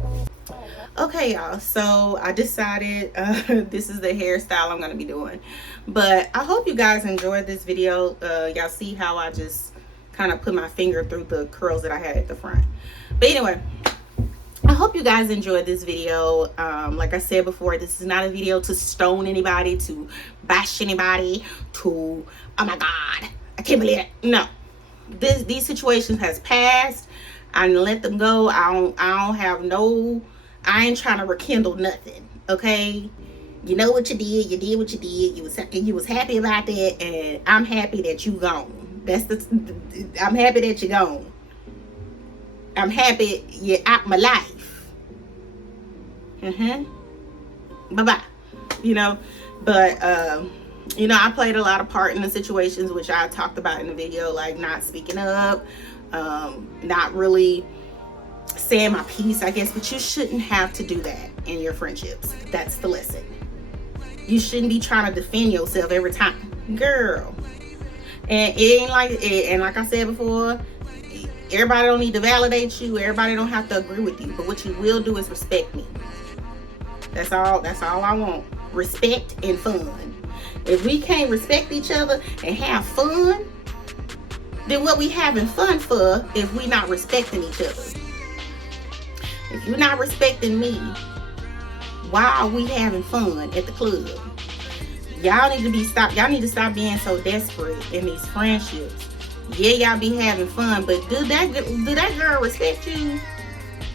Okay, y'all, so I decided this is the hairstyle I'm gonna be doing. But I hope you guys enjoyed this video. Y'all see how I just kind of put my finger through the curls that I had at the front. But anyway, I hope you guys enjoyed this video. Like I said before, this is not a video to stone anybody, to bash anybody, to, oh my God, I can't believe it. No, these situations has passed. I let them go. I don't have no, I ain't trying to rekindle nothing. Okay, you know what you did. You did what you did. You was happy about that, and I'm happy that you gone. I'm happy that you gone. I'm happy you're out my life. Bye-bye. You know, but you know, I played a lot of part in the situations which I talked about in the video, like not speaking up, not really saying my piece, I guess. But you shouldn't have to do that in your friendships. That's the lesson. You shouldn't be trying to defend yourself every time, girl. And it ain't like it, and like I said before, everybody don't need to validate you. Everybody don't have to agree with you. But what you will do is respect me. That's all I want. Respect and fun. If we can't respect each other and have fun, then what we having fun for if we not respecting each other? If you're not respecting me, while we having fun at the club. Y'all need to stop being so desperate in these friendships. Yeah, y'all be having fun, but do that girl respect you?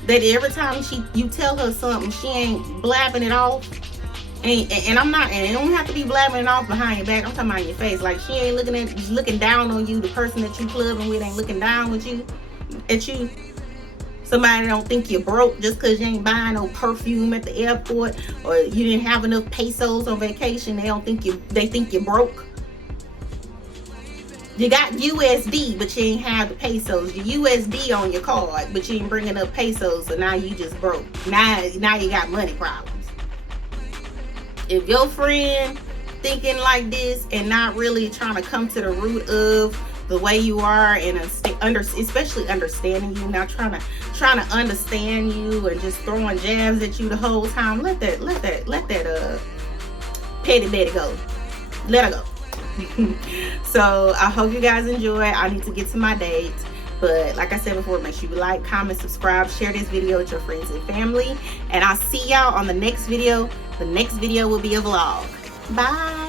That every time you tell her something, she ain't blabbing it off? And I'm not, and it don't have to be blabbing it off behind your back. I'm talking about your face. Like, she ain't looking down on you. The person that you clubbing with ain't looking down at you. Somebody don't think you're broke just because you ain't buying no perfume at the airport, or you didn't have enough pesos on vacation. They think you're broke. You got USD, but you ain't have the pesos. You USD on your card, but you ain't bringing up pesos, so now you just broke. Now you got money problems. If your friend thinking like this and not really trying to come to the root of the way you are, and especially understanding you, not trying to understand you and just throwing jabs at you the whole time, let that petty Betty go. Let her go. So I hope you guys enjoy. I need to get to my date. But like I said before, make sure you like, comment, subscribe, share this video with your friends and family. And I'll see y'all on the next video. The next video will be a vlog. Bye.